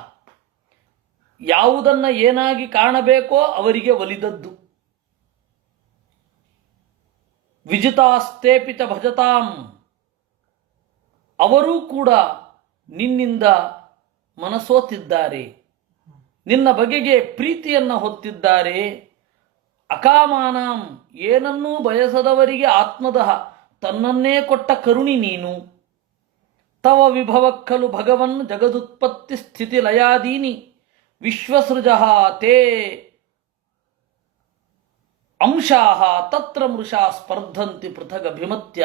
ಯಾವುದನ್ನ ಏನಾಗಿ ಕಾಣಬೇಕೋ ಅವರಿಗೆ ಒಲಿದದ್ದು. ವಿಜಿತಾಸ್ತೇಪಿತ ಭಜತಾಂ, ಅವರೂ ಕೂಡ ನಿನ್ನಿಂದ ಮನಸೋತಿದ್ದಾರೆ, ನಿನ್ನ ಬಗೆಗೆ ಪ್ರೀತಿಯನ್ನು ಹೊತ್ತಿದ್ದಾರೆ. ಅಕಾಮಾನಾಂ, ಏನನ್ನೂ ಬಯಸದವರಿಗೆ ಆತ್ಮದಃ ತನ್ನನ್ನೇ ಕೊಟ್ಟ ಕರುಣಿ ನೀನು. ತವ ವಿಭವಕ್ಕಲು ಭಗವನ್ ಜಗದುತ್ಪತ್ತಿ ಸ್ಥಿತಿ ಲಯಾದೀನಿ ವಿಶ್ವಸೃಜಃ ತೇ ಅಂಶಾಹ ತತ್ರ ಮೃಷಾ ಸ್ಪರ್ಧಂತಿ ಪೃಥಗಭಿಮತ್ಯ.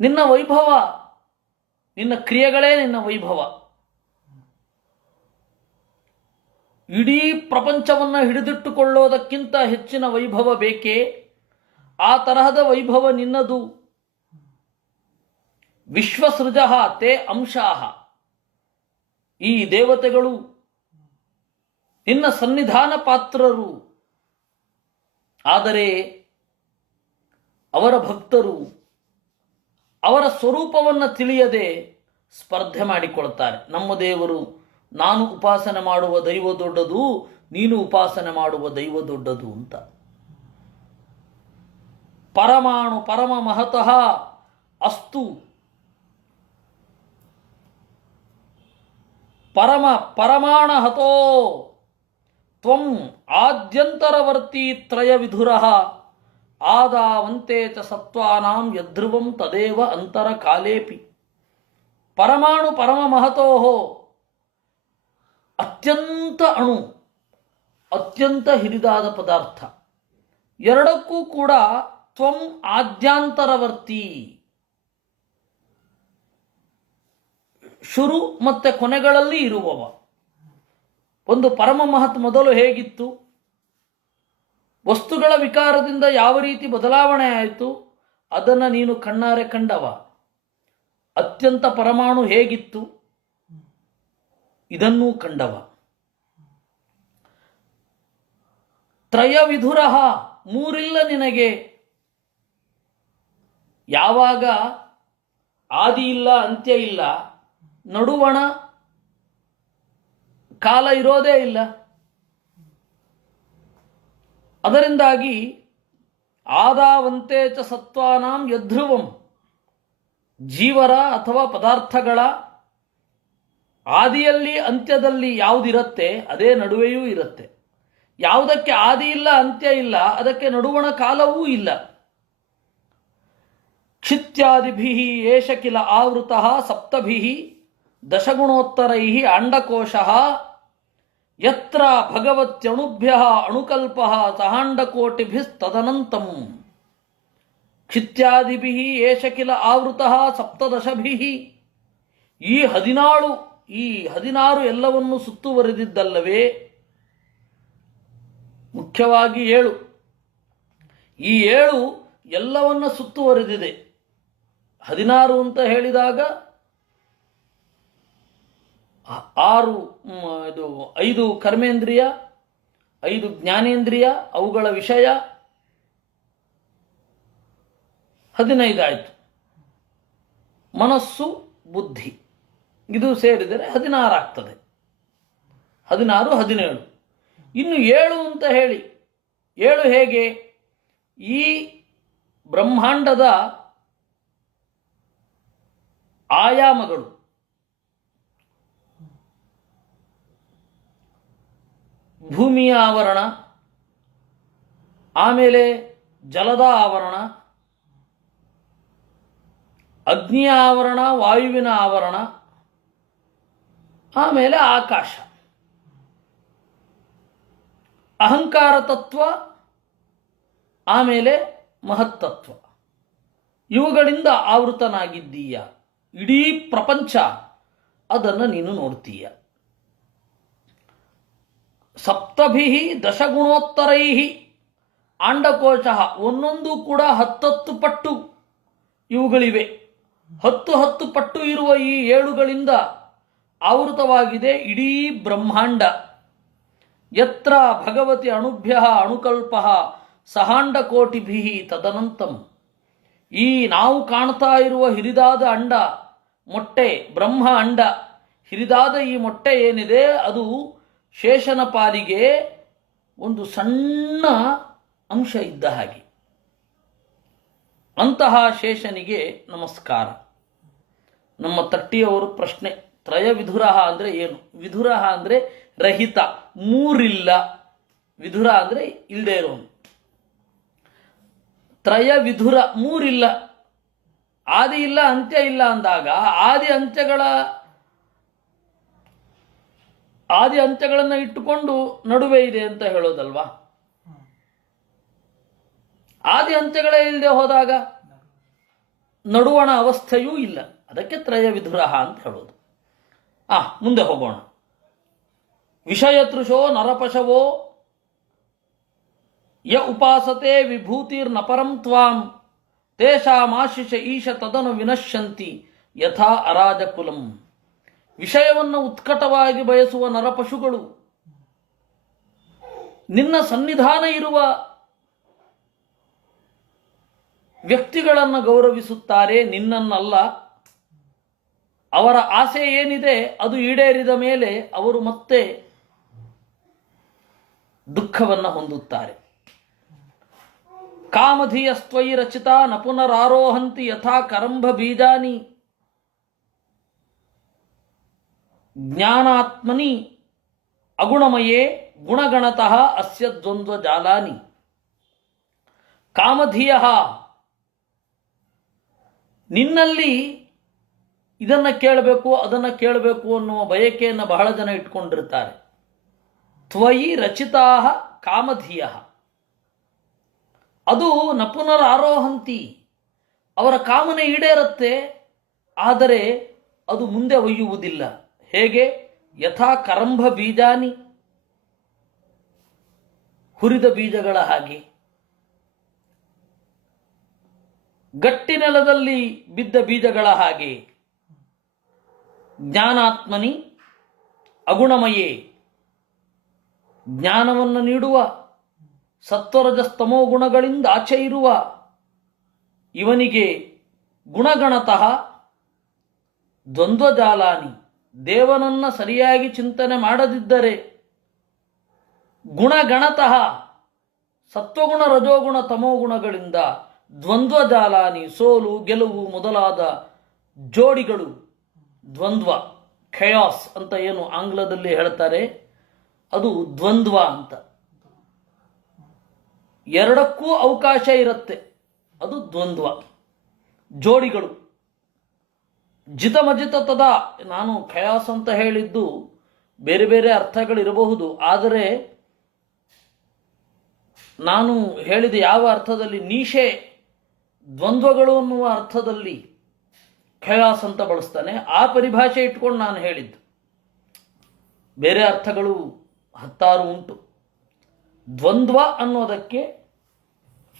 ನಿನ್ನ ವೈಭವ, ನಿನ್ನ ಕ್ರಿಯೆಗಳೇ ನಿನ್ನ ವೈಭವ. ಇಡೀ ಪ್ರಪಂಚವನ್ನು ಹಿಡಿದಿಟ್ಟುಕೊಳ್ಳೋದಕ್ಕಿಂತ ಹೆಚ್ಚಿನ ವೈಭವ ಬೇಕೇ? ಆ ತರಹದ ವೈಭವ ನಿನ್ನದು. ವಿಶ್ವಸೃಜಃ ತೇ ಅಂಶಾಹ, ಈ ದೇವತೆಗಳು ನಿನ್ನ ಸನ್ನಿಧಾನ ಪಾತ್ರರು. ಆದರೆ ಅವರ ಭಕ್ತರು ಅವರ ಸ್ವರೂಪವನ್ನು ತಿಳಿಯದೆ ಸ್ಪರ್ಧೆ ಮಾಡಿಕೊಳ್ತಾರೆ. ನಮ್ಮ ದೇವರು, ನಾನು ಉಪಾಸನೆ ಮಾಡುವ ದೈವ ದೊಡ್ಡದು, ನೀನು ಉಪಾಸನೆ ಮಾಡುವ ದೈವ ದೊಡ್ಡದು ಅಂತ. ಪರಮಾಣು ಪರಮ ಮಹತಃ ಅಸ್ತು, ಪರಮಾಣ ಹತೋ ತ್ವಂ ಆದ್ಯಂತರವರ್ತಿ ತ್ರಯ ವಿಧುರಃ ಆದಾವಂತೆ ಚ ಸತ್ವಾನಾಂ ಯದ್ಧ್ರುವಂ ತದೇವ ಅಂತರ ಕಾಲೇಪಿ. ಪರಮಾಣು ಪರಮ ಮಹತೋ, ಅತ್ಯಂತ ಅಣು, ಅತ್ಯಂತ ಹಿರಿದಾದ ಪದಾರ್ಥ, ಎರಡಕ್ಕೂ ಕೂಡ ತ್ವಂ ಆದ್ಯಾಂತರವರ್ತಿ, ಶುರು ಮತ್ತೆ ಕೊನೆಗಳಲ್ಲಿ ಇರುವವ. ಒಂದು ಪರಮ ಮಹತ್ ಮೊದಲು ಹೇಗಿತ್ತು, ವಸ್ತುಗಳ ವಿಕಾರದಿಂದ ಯಾವ ರೀತಿ ಬದಲಾವಣೆ ಆಯಿತು ಅದನ್ನು ನೀನು ಕಣ್ಣಾರೆ ಕಂಡವ. ಅತ್ಯಂತ ಪರಮಾಣು ಹೇಗಿತ್ತು ಇದನ್ನೂ ಕಂಡವ. ತ್ರಯ ವಿಧುರಃ, ಮೂರಿಲ್ಲ ನಿನಗೆ. ಯಾವಾಗ ಆದಿ ಇಲ್ಲ ಅಂತ್ಯ ಇಲ್ಲ, ನಡುವಣ ಕಾಲ ಇರೋದೇ ಇಲ್ಲ. ಅದರಿಂದಾಗಿ ಆದಾವಂತೆ ಚ ಸತ್ವಾನಾಂ ಯದ್ಧ್ರುವಂ, ಜೀವರ ಅಥವಾ ಪದಾರ್ಥಗಳ ಆದಿಯಲ್ಲಿ ಅಂತ್ಯದಲ್ಲಿ ಯಾವುದಿರುತ್ತೆ ಅದೇ ನಡುವೆಯೂ ಇರುತ್ತೆ. ಯಾವುದಕ್ಕೆ ಆದಿ ಇಲ್ಲ ಅಂತ್ಯ ಇಲ್ಲ ಅದಕ್ಕೆ ನಡುವಣ ಕಾಲವೂ ಇಲ್ಲ. ಕ್ಷಿತ್ಯಾದಿಭಿಃ ಏಷ ಕಿಲ ಆವೃತಃ ಸಪ್ತಭಿಃ ದಶಗುಣೋತ್ತರೈಃ ಅಂಡಕೋಶಃ ಯತ್ರ ಭಗವತ್ಯಣುಭ್ಯಃ ಅಣುಕಲ್ಪಃ ಸಹಾಂಡಕೋಟಿಭಿಸ್ತದನಂತಂ. ಕ್ಷಿತ್ಯಾದಿಭಿಃ ಏಷ ಕಿಲ ಆವೃತಃ ಸಪ್ತದಶಭಿಃ, ಈ 16 ಎಲ್ಲವನ್ನು ಸುತ್ತುವರೆದಿದ್ದಲ್ಲವೇ. ಮುಖ್ಯವಾಗಿ 7, ಈ 7 ಎಲ್ಲವನ್ನ ಸುತ್ತುವರೆದಿದೆ. 16 ಅಂತ ಹೇಳಿದಾಗ 5 ಕರ್ಮೇಂದ್ರಿಯ, 5 ಜ್ಞಾನೇಂದ್ರಿಯ, ಅವುಗಳ ವಿಷಯ 15 ಆಯಿತು. ಮನಸ್ಸು, ಬುದ್ಧಿ ಇದು ಸೇರಿದರೆ 16 ಆಗ್ತದೆ. 16, 17. ಇನ್ನು 7 ಅಂತ ಹೇಳಿ, 7 ಹೇಗೆ? ಈ ಬ್ರಹ್ಮಾಂಡದ ಆಯಾಮಗಳು, ಭೂಮಿಯ ಆವರಣ, ಆಮೇಲೆ ಜಲದ ಆವರಣ, ಅಗ್ನಿಯ ಆವರಣ, ವಾಯುವಿನ ಆವರಣ, ಆಮೇಲೆ ಆಕಾಶ, ಅಹಂಕಾರ ತತ್ವ, ಆಮೇಲೆ ಮಹತ್ತತ್ವ. ಇವುಗಳಿಂದ ಆವೃತನಾಗಿದ್ದೀಯ. ಇಡೀ ಪ್ರಪಂಚ ಅದನ್ನು ನೀನು ನೋಡ್ತೀಯ. ಸಪ್ತಭಿಃ ದಶಗುಣೋತ್ತರೈಃ ಅಂಡಕೋಶ, ಒಂದೊಂದು ಕೂಡ 10 ಪಟ್ಟು ಇವುಗಳಿವೆ. 10 ಪಟ್ಟು ಇರುವ ಈ 7ಗಳಿಂದ ಆವೃತವಾಗಿದೆ ಇಡೀ ಬ್ರಹ್ಮಾಂಡ. ಯತ್ರ ಭಗವತಿ ಅಣುಭ್ಯಃ ಅಣುಕಲ್ಪಃ ಸಹಾಂಡಕೋಟಿಭಿಃ ತದನಂತಂ. ಈ ನಾವು ಕಾಣ್ತಾ ಇರುವ ಹಿರಿದಾದ ಅಂಡ, ಮೊಟ್ಟೆ, ಬ್ರಹ್ಮ ಅಂಡ, ಹಿರಿದಾದ ಈ ಮೊಟ್ಟೆ ಏನಿದೆ ಅದು ಶೇಷನ ಪಾಲಿಗೆ ಒಂದು ಸಣ್ಣ ಅಂಶ ಇದ್ದ ಹಾಗೆ. ಅಂತಹ ಶೇಷನಿಗೆ ನಮಸ್ಕಾರ. ನಮ್ಮ ತಟ್ಟಿಯವರು ಪ್ರಶ್ನೆ, ತ್ರಯ ವಿಧುರಃ ಅಂದರೆ ಏನು? ವಿಧುರಃ ಅಂದರೆ ರಹಿತ, ಮೂರಿಲ್ಲ. ವಿಧುರ ಅಂದರೆ ಇಲ್ಲದೆ ಇರೋನು. ತ್ರಯ ವಿಧುರ, ಮೂರಿಲ್ಲ, ಆದಿ ಇಲ್ಲ ಅಂತ್ಯ ಇಲ್ಲ ಅಂದಾಗ ಆದಿ ಅಂತ್ಯಗಳನ್ನು ಇಟ್ಟುಕೊಂಡು ನಡುವೆ ಇದೆ ಅಂತ ಹೇಳೋದಲ್ವಾ? ಆದಿ ಅಂತ್ಯಗಳೇ ಇಲ್ಲದೆ ಹೋದಾಗ ನಡುವಣ ಅವಸ್ಥೆಯೂ ಇಲ್ಲ. ಅದಕ್ಕೆ ತ್ರಯ ವಿಧುರಃ ಅಂತ ಹೇಳೋದು. ಮುಂದೆ ಹೋಗೋಣ. ವಿಷಯತೃಷೋ ನರಪಶವೋ ಯ ಉಪಾಸತೆ ವಿಭೂತಿರ್ನಪರಂ ತ್ವಾಂ ತೇಷಾಮಾಶಿಷ ಈಶ ತದನು ವಿನಶ್ಯಂತಿ ಯಥಾ ಅರಾಜಕುಲಂ. ವಿಷಯವನ್ನು ಉತ್ಕಟವಾಗಿ ಬಯಸುವ ನರಪಶುಗಳು ನಿನ್ನ ಸನ್ನಿಧಾನ ಇರುವ ವ್ಯಕ್ತಿಗಳನ್ನು ಗೌರವಿಸುತ್ತಾರೆ, ನಿನ್ನನ್ನಲ್ಲ. ಅವರ ಆಸೆ ಏನಿದೆ ಅದು ಈಡೇರಿದ ಮೇಲೆ ಅವರು ಮತ್ತೆ ದುಃಖವನ್ನು ಹೊಂದುತ್ತಾರೆ. ಕಾಮಧಿಯಸ್ತ್ವಯಿ ರಚಿತ ನ ಪುನರಾರೋಹಂತಿ ಯಥಾ ಕರಂಭ ಬೀಜಾನಿ ಜ್ಞಾನಾತ್ಮನಿ ಅಗುಣಮಯೇ ಗುಣಗಣತಃ ಅಸ್ಯ ದ್ವಂದ್ವ ಜಾಲಾನಿ. ಕಾಮಧಿಯ, ನಿನ್ನಲ್ಲಿ ಇದನ್ನು ಕೇಳಬೇಕು ಅದನ್ನು ಕೇಳಬೇಕು ಅನ್ನುವ ಬಯಕೆಯನ್ನು ಬಹಳ ಜನ ಇಟ್ಕೊಂಡಿರ್ತಾರೆ. ತ್ವಯಿ ರಚಿತಾ ಕಾಮಧಿಯ, ಅದು ನ ಪುನರಾರೋಹಂತಿ, ಅವರ ಕಾಮನೆ ಈಡೇರುತ್ತೆ, ಆದರೆ ಅದು ಮುಂದೆ ಒಯ್ಯುವುದಿಲ್ಲ. ಹೇಗೆ? ಯಥಾ ಕರಂಭ ಬೀಜಾನಿ, ಹುರಿದ ಬೀಜಗಳ ಹಾಗೆ. ಗಟ್ಟಿ ನೆಲದಲ್ಲಿ ಬಿದ್ದ ಬೀಜಗಳ ಹಾಗೆ. ಜ್ಞಾನಾತ್ಮನಿ ಅಗುಣಮಯೇ, ಜ್ಞಾನವನ್ನು ನೀಡುವ ಸತ್ವರಜಸ್ತಮೋ ಗುಣಗಳಿಂದ ಆಚೆ ಇರುವ ಇವನಿಗೆ ಗುಣಗಣತಃ ದ್ವಂದ್ವಜಾಲಾನಿ, ದೇವನನ್ನ ಸರಿಯಾಗಿ ಚಿಂತನೆ ಮಾಡದಿದ್ದರೆ ಗುಣಗಣತಃ ಸತ್ವಗುಣ ರಜೋಗುಣ ತಮೋಗುಣಗಳಿಂದ ದ್ವಂದ್ವಜಾಲಾನಿ, ಸೋಲು ಗೆಲುವು ಮೊದಲಾದ ಜೋಡಿಗಳು, ದ್ವಂದ್ವ ಖಯಾಸ್ ಅಂತ ಏನು ಆಂಗ್ಲದಲ್ಲಿ ಹೇಳ್ತಾರೆ, ಅದು ದ್ವಂದ್ವ ಅಂತ. ಎರಡಕ್ಕೂ ಅವಕಾಶ ಇರುತ್ತೆ, ಅದು ದ್ವಂದ್ವ ಜೋಡಿಗಳು. ಜಿತಮಜಿತ ತದಾ, ನಾನು ಖಯಾಸ್ ಅಂತ ಹೇಳಿದ್ದು ಬೇರೆ ಬೇರೆ ಅರ್ಥಗಳಿರಬಹುದು, ಆದರೆ ನಾನು ಹೇಳಿದ ಯಾವ ಅರ್ಥದಲ್ಲಿ, ನೀಶೆ ದ್ವಂದ್ವಗಳು ಅನ್ನುವ ಅರ್ಥದಲ್ಲಿ ಖಯಾಸ್ ಅಂತ ಬಳಸ್ತಾನೆ, ಆ ಪರಿಭಾಷೆ ಇಟ್ಕೊಂಡು ನಾನು ಹೇಳಿದ್ದು. ಬೇರೆ ಅರ್ಥಗಳು 10 ಉಂಟು. ದ್ವಂದ್ವ ಅನ್ನೋದಕ್ಕೆ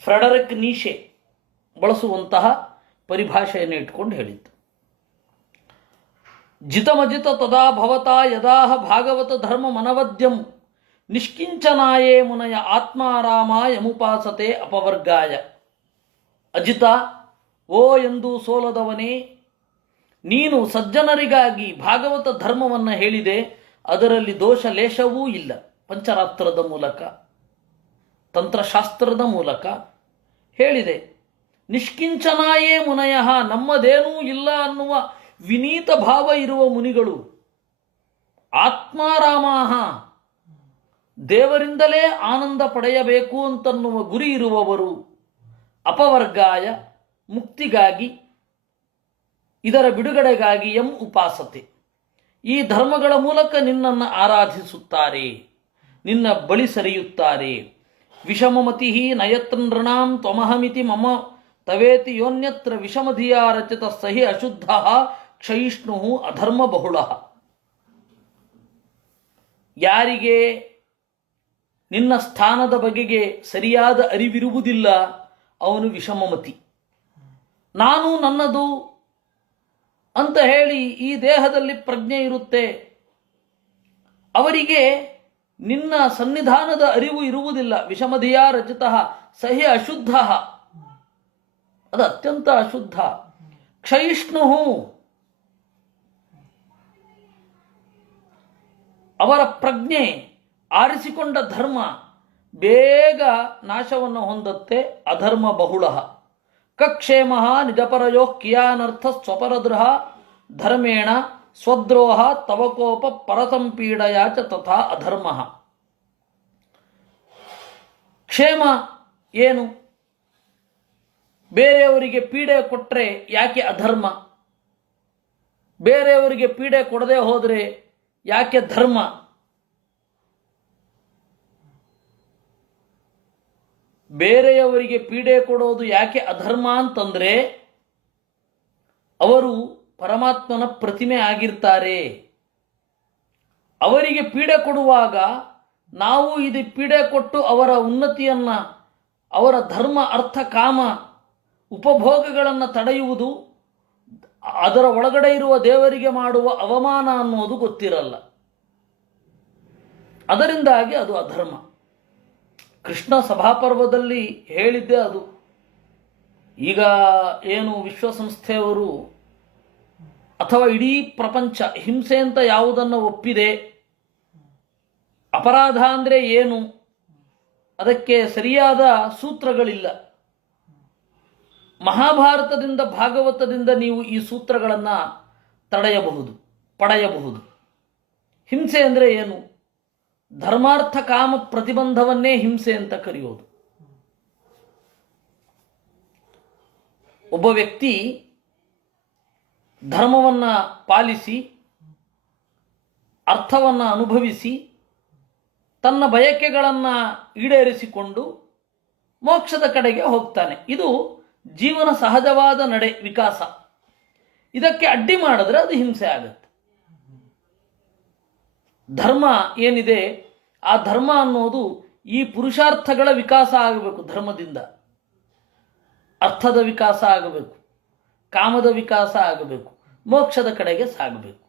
ಫ್ರೆಡರಿಕ್ ನೀಶೆ ಬಳಸುವಂತಹ ಪರಿಭಾಷೆಯನ್ನು ಇಟ್ಕೊಂಡು ಹೇಳಿದ್ದು. ಜಿತಮಜಿತ ತದಾ ಭವತಾ ಯದಾಹ ಭಾಗವತ ಧರ್ಮ ಮನವದ್ಯಂ ನಿಷ್ಕಿಂಚನಾಯೇ ಮುನಯ ಆತ್ಮಾರಾಮ ಯಮುಪಾಸತೆ ಅಪವರ್ಗಾಯ. ಅಜಿತ, ಓ ಎಂದು ಸೋಲದವನೇ, ನೀನು ಸಜ್ಜನರಿಗಾಗಿ ಭಾಗವತ ಧರ್ಮವನ್ನು ಹೇಳಿದೆ, ಅದರಲ್ಲಿ ದೋಷ ಲೇಷವೂ ಇಲ್ಲ. ಪಂಚರಾತ್ರದ ಮೂಲಕ, ತಂತ್ರಶಾಸ್ತ್ರದ ಮೂಲಕ ಹೇಳಿದೆ. ನಿಷ್ಕಿಂಚನಾಯೇ ಮುನಯ, ನಮ್ಮದೇನೂ ಇಲ್ಲ ಅನ್ನುವ ವಿನೀತ ಭಾವ ಇರುವ ಮುನಿಗಳು. ಆತ್ಮಾರಾಮಾಹ, ದೇವರಿಂದಲೇ ಆನಂದ ಪಡೆಯಬೇಕು ಅಂತನ್ನುವ ಗುರಿ ಇರುವವರು. ಅಪವರ್ಗಾಯ, ಮುಕ್ತಿಗಾಗಿ, ಇದರ ಬಿಡುಗಡೆಗಾಗಿ ಎಂ ಉಪಾಸತೆ, ಈ ಧರ್ಮಗಳ ಮೂಲಕ ನಿನ್ನನ್ನು ಆರಾಧಿಸುತ್ತಾರೆ, ನಿನ್ನ ಬಳಿ ಸರಿಯುತ್ತಾರೆ. ವಿಷಮಮತಿ ನಯತ್ರ ನೃಣಾಂ ತ್ವಮಹಮಿತಿ ಮಮ ತವೇತಿ ಯೋನ್ಯತ್ರ ವಿಷಮಧಿಯಾ ರಚಿತ ಸಹಿ ಅಶುದ್ಧ ಕ್ಷಯಿಷ್ಣು ಅಧರ್ಮ ಬಹುಳ. ಯಾರಿಗೆ ನಿನ್ನ ಸ್ಥಾನದ ಬಗೆಗೆ ಸರಿಯಾದ ಅರಿವಿರುವುದಿಲ್ಲ ಅವನು ವಿಷಮಮತಿ. ನಾನು ನನ್ನದು ಅಂತ ಹೇಳಿ ಈ ದೇಹದಲ್ಲಿ ಪ್ರಜ್ಞೆ ಇರುತ್ತೆ, ಅವರಿಗೆ ನಿನ್ನ ಸನ್ನಿಧಾನದ ಅರಿವು ಇರುವುದಿಲ್ಲ. ವಿಷಮಧಿಯಾ ರಚಿತ ಸಹಿ ಅಶುದ್ಧ, ಅದು ಅತ್ಯಂತ ಅಶುದ್ಧ. ಕ್ಷಯಿಷ್ಣು, ಅವರ ಪ್ರಜ್ಞೆ ಆರಿಸಿಕೊಂಡ ಧರ್ಮ ಬೇಗ ನಾಶವನ್ನು ಹೊಂದತ್ತೆ. ಅಧರ್ಮ ಬಹುಳ. ಕಕ್ಷೇಮ ನಿಜಪರಯೋ ಕಿಯಾನರ್ಥ ಸ್ವಪರದೃಹ ಧರ್ಮೇಣ ಸ್ವದ್ರೋಹ ತವಕೋಪ ಪರಸಂಪೀಡಯಾಚ ತಥಾ ಅಧರ್ಮ. ಕ್ಷೇಮ ಏನು? ಬೇರೆಯವರಿಗೆ ಪೀಡೆ ಕೊಟ್ಟರೆ ಯಾಕೆ ಅಧರ್ಮ? ಬೇರೆಯವರಿಗೆ ಪೀಡೆ ಕೊಡದೆ ಹೋದರೆ ಯಾಕೆ ಧರ್ಮ? ಬೇರೆಯವರಿಗೆ ಪೀಡೆ ಕೊಡೋದು ಯಾಕೆ ಅಧರ್ಮ ಅಂತಂದ್ರೆ, ಅವರು ಪರಮಾತ್ಮನ ಪ್ರತಿಮೆ ಆಗಿರ್ತಾರೆ. ಅವರಿಗೆ ಪೀಡೆ ಕೊಡುವಾಗ ನಾವು ಇದು ಪೀಡೆ ಕೊಟ್ಟು ಅವರ ಉನ್ನತಿಯನ್ನ, ಅವರ ಧರ್ಮ ಅರ್ಥ ಕಾಮ ಉಪಭೋಗಗಳನ್ನು ತಡೆಯುವುದು, ಅದರ ಒಳಗಡೆ ಇರುವ ದೇವರಿಗೆ ಮಾಡುವ ಅವಮಾನ ಅನ್ನೋದು ಗೊತ್ತಿರಲ್ಲ. ಅದರಿಂದಾಗಿ ಅದು ಅಧರ್ಮ. ಕೃಷ್ಣ ಸಭಾಪರ್ವದಲ್ಲಿ ಹೇಳಿದ್ದೆ ಅದು. ಈಗ ಏನು ವಿಶ್ವಸಂಸ್ಥೆಯವರು ಅಥವಾ ಇಡೀ ಪ್ರಪಂಚ ಹಿಂಸೆ ಅಂತ ಯಾವುದನ್ನು ಒಪ್ಪಿದೆ, ಅಪರಾಧ ಅಂದರೆ ಏನು, ಅದಕ್ಕೆ ಸರಿಯಾದ ಸೂತ್ರಗಳಿಲ್ಲ. ಮಹಾಭಾರತದಿಂದ ಭಾಗವತದಿಂದ ನೀವು ಈ ಸೂತ್ರಗಳನ್ನು ಪಡೆಯಬಹುದು. ಹಿಂಸೆ ಅಂದರೆ ಏನು? ಧರ್ಮಾರ್ಥ ಕಾಮ ಪ್ರತಿಬಂಧವನ್ನೇ ಹಿಂಸೆ ಅಂತ ಕರೆಯೋದು. ಒಬ್ಬ ವ್ಯಕ್ತಿ ಧರ್ಮವನ್ನು ಪಾಲಿಸಿ ಅರ್ಥವನ್ನು ಅನುಭವಿಸಿ ತನ್ನ ಬಯಕೆಗಳನ್ನು ಈಡೇರಿಸಿಕೊಂಡು ಮೋಕ್ಷದ ಕಡೆಗೆ ಹೋಗ್ತಾನೆ. ಇದು ಜೀವನ ಸಹಜವಾದ ನಡೆ, ವಿಕಾಸ. ಇದಕ್ಕೆ ಅಡ್ಡಿ ಮಾಡಿದ್ರೆ ಅದು ಹಿಂಸೆ ಆಗುತ್ತೆ. ಧರ್ಮ ಏನಿದೆ, ಆ ಧರ್ಮ ಅನ್ನೋದು ಈ ಪುರುಷಾರ್ಥಗಳ ವಿಕಾಸ ಆಗಬೇಕು. ಧರ್ಮದಿಂದ ಅರ್ಥದ ವಿಕಾಸ ಆಗಬೇಕು, ಕಾಮದ ವಿಕಾಸ ಆಗಬೇಕು, ಮೋಕ್ಷದ ಕಡೆಗೆ ಸಾಗಬೇಕು.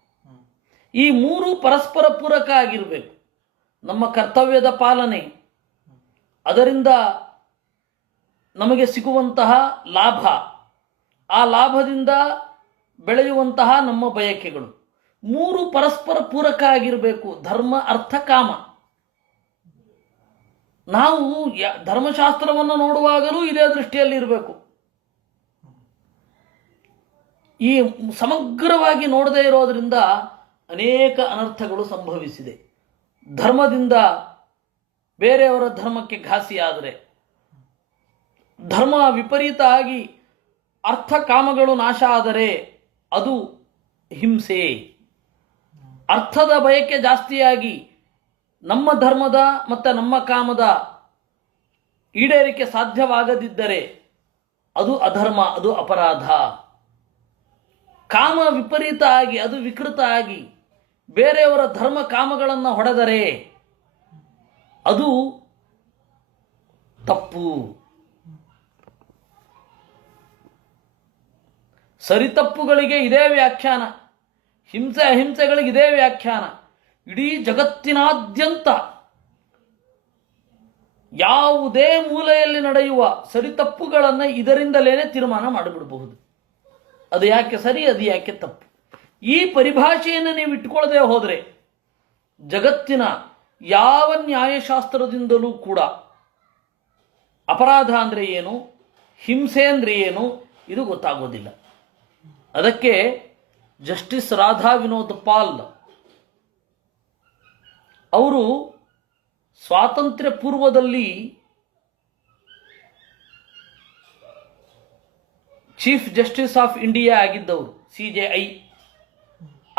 ಈ ಮೂರು ಪರಸ್ಪರ ಪೂರಕ ಆಗಿರಬೇಕು. ನಮ್ಮ ಕರ್ತವ್ಯದ ಪಾಲನೆ, ಅದರಿಂದ ನಮಗೆ ಸಿಗುವಂತಹ ಲಾಭ, ಆ ಲಾಭದಿಂದ ಬೆಳೆಯುವಂತಹ ನಮ್ಮ ಬಯಕೆಗಳು, ಮೂರು ಪರಸ್ಪರ ಪೂರಕ ಆಗಿರಬೇಕು. ಧರ್ಮ, ಅರ್ಥ, ಕಾಮ. ನಾವು ಧರ್ಮಶಾಸ್ತ್ರವನ್ನು ನೋಡುವಾಗಲೂ ಇದೇ ದೃಷ್ಟಿಯಲ್ಲಿ ಇರಬೇಕು. ಈ ಸಮಗ್ರವಾಗಿ ನೋಡದೇ ಇರೋದರಿಂದ ಅನೇಕ ಅನರ್ಥಗಳು ಸಂಭವಿಸಿದೆ. ಧರ್ಮದಿಂದ ಬೇರೆಯವರ ಧರ್ಮಕ್ಕೆ ಘಾಸಿಯಾದರೆ, ಧರ್ಮ ವಿಪರೀತ ಆಗಿ ಅರ್ಥ ಕಾಮಗಳು ನಾಶ ಆದರೆ ಅದು ಹಿಂಸೆ. ಅರ್ಥದ ಬಯಕೆ ಜಾಸ್ತಿಯಾಗಿ ನಮ್ಮ ಧರ್ಮದ ಮತ್ತು ನಮ್ಮ ಕಾಮದ ಈಡೇರಿಕೆ ಸಾಧ್ಯವಾಗದಿದ್ದರೆ ಅದು ಅಧರ್ಮ, ಅದು ಅಪರಾಧ. ಕಾಮ ವಿಪರೀತ ಆಗಿ, ಅದು ವಿಕೃತ ಆಗಿ ಬೇರೆಯವರ ಧರ್ಮ ಕಾಮಗಳನ್ನು ಹೊಡೆದರೆ ಅದು ತಪ್ಪು. ಸರಿತಪ್ಪುಗಳಿಗೆ ಇದೇ ವ್ಯಾಖ್ಯಾನ, ಹಿಂಸೆ ಅಹಿಂಸೆಗಳಿಗೆ ಇದೇ ವ್ಯಾಖ್ಯಾನ. ಇಡೀ ಜಗತ್ತಿನಾದ್ಯಂತ ಯಾವುದೇ ಮೂಲೆಯಲ್ಲಿ ನಡೆಯುವ ಸರಿತಪ್ಪುಗಳನ್ನು ಇದರಿಂದಲೇ ತೀರ್ಮಾನ ಮಾಡಿಬಿಡಬಹುದು. ಅದು ಯಾಕೆ ಸರಿ, ಅದು ಯಾಕೆ ತಪ್ಪು. ಈ ಪರಿಭಾಷೆಯನ್ನು ನೀವು ಇಟ್ಕೊಳ್ಳದೆ ಹೋದರೆ ಜಗತ್ತಿನ ಯಾವ ನ್ಯಾಯಶಾಸ್ತ್ರದಿಂದಲೂ ಕೂಡ ಅಪರಾಧ ಅಂದರೆ ಏನು, ಹಿಂಸೆ ಅಂದರೆ ಏನು, ಇದು ಗೊತ್ತಾಗೋದಿಲ್ಲ. ಅದಕ್ಕೆ ಜಸ್ಟಿಸ್ ರಾಧಾ ವಿನೋದ್ ಪಾಲ್ ಅವರು ಸ್ವಾತಂತ್ರ್ಯ ಪೂರ್ವದಲ್ಲಿ ಚೀಫ್ ಜಸ್ಟಿಸ್ ಆಫ್ ಇಂಡಿಯಾ ಆಗಿದ್ದವರು, CJI.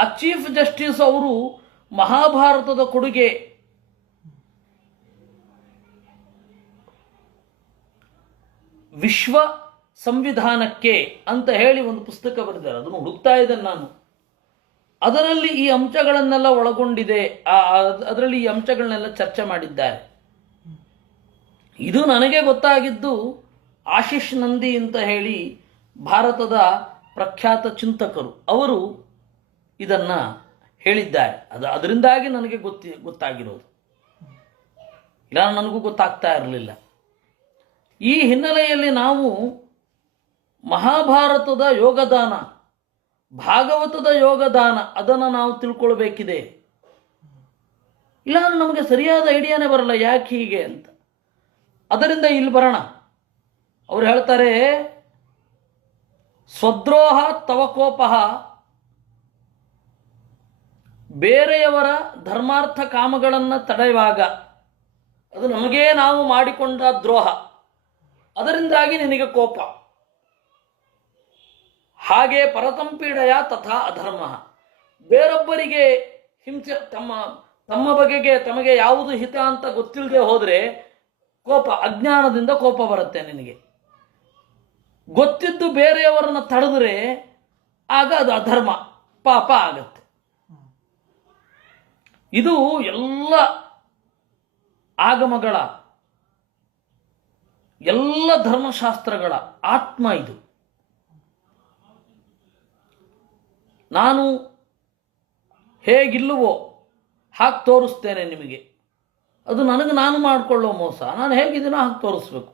ಆ ಚೀಫ್ ಜಸ್ಟಿಸ್ ಅವರು ಮಹಾಭಾರತದ ಕೊಡುಗೆ ವಿಶ್ವ ಸಂವಿಧಾನಕ್ಕೆ ಅಂತ ಹೇಳಿ ಒಂದು ಪುಸ್ತಕ ಬರೆದಿದ್ದಾರೆ. ಅದನ್ನು ಹುಡುಕ್ತಾ ಇದ್ದೇನೆ ನಾನು. ಅದರಲ್ಲಿ ಈ ಅಂಶಗಳನ್ನೆಲ್ಲ ಒಳಗೊಂಡಿದೆ, ಅದರಲ್ಲಿ ಈ ಅಂಶಗಳನ್ನೆಲ್ಲ ಚರ್ಚೆ ಮಾಡಿದ್ದಾರೆ. ಇದು ನನಗೆ ಗೊತ್ತಾಗಿದ್ದು ಆಶೀಶ್ ನಂದಿ ಅಂತ ಹೇಳಿ ಭಾರತದ ಪ್ರಖ್ಯಾತ ಚಿಂತಕರು, ಅವರು ಇದನ್ನು ಹೇಳಿದ್ದಾರೆ. ಅದರಿಂದಾಗಿ ನನಗೆ ಗೊತ್ತಾಗಿರೋದು, ಇಲ್ಲ ನನಗೂ ಗೊತ್ತಾಗ್ತಾ ಇರಲಿಲ್ಲ. ಈ ಹಿನ್ನೆಲೆಯಲ್ಲಿ ನಾವು ಮಹಾಭಾರತದ ಯೋಗದಾನ, ಭಾಗವತದ ಯೋಗದಾನ, ಅದನ್ನು ನಾವು ತಿಳ್ಕೊಳ್ಬೇಕಿದೆ. ಇಲ್ಲ ನಮಗೆ ಸರಿಯಾದ ಐಡಿಯಾನೇ ಬರಲ್ಲ ಯಾಕೆ ಹೀಗೆ ಅಂತ. ಅದರಿಂದ ಇಲ್ಲಿ ಬರೋಣ. ಅವ್ರು ಹೇಳ್ತಾರೆ, ಸ್ವದ್ರೋಹ ತವಕೋಪಃ, ಬೇರೆಯವರ ಧರ್ಮಾರ್ಥ ಕಾಮಗಳನ್ನು ತಡೆಯುವಾಗ ಅದು ನಮಗೇ ನಾವು ಮಾಡಿಕೊಂಡ ದ್ರೋಹ, ಅದರಿಂದಾಗಿ ನಿನಗೆ ಕೋಪ. ಹಾಗೆ ಪರತಂಪೀಡಯ ತಥಾ ಅಧರ್ಮ, ಬೇರೊಬ್ಬರಿಗೆ ಹಿಂಸೆ, ತಮ್ಮ ಬಗೆಗೆ ತಮಗೆ ಯಾವುದು ಹಿತ ಅಂತ ಗೊತ್ತಿಲ್ಲದೆ ಹೋದರೆ ಕೋಪ, ಅಜ್ಞಾನದಿಂದ ಕೋಪ ಬರುತ್ತೆ ನಿನಗೆ. ಗೊತ್ತಿದ್ದು ಬೇರೆಯವರನ್ನು ತಡೆದ್ರೆ ಆಗ ಅದು ಅಧರ್ಮ, ಪಾಪ ಆಗತ್ತೆ. ಇದು ಎಲ್ಲ ಆಗಮಗಳ, ಎಲ್ಲ ಧರ್ಮಶಾಸ್ತ್ರಗಳ ಆತ್ಮ ಇದು. ನಾನು ಹೇಗಿಲ್ಲವೋ ಹಾಗೆ ತೋರಿಸ್ತೇನೆ ನಿಮಗೆ, ಅದು ನನಗೆ ನಾನು ಮಾಡಿಕೊಳ್ಳೋ ಮೋಸ. ನಾನು ಹೇಗಿದ್ದೀನೋ ಹಾಗೆ ತೋರಿಸ್ಬೇಕು.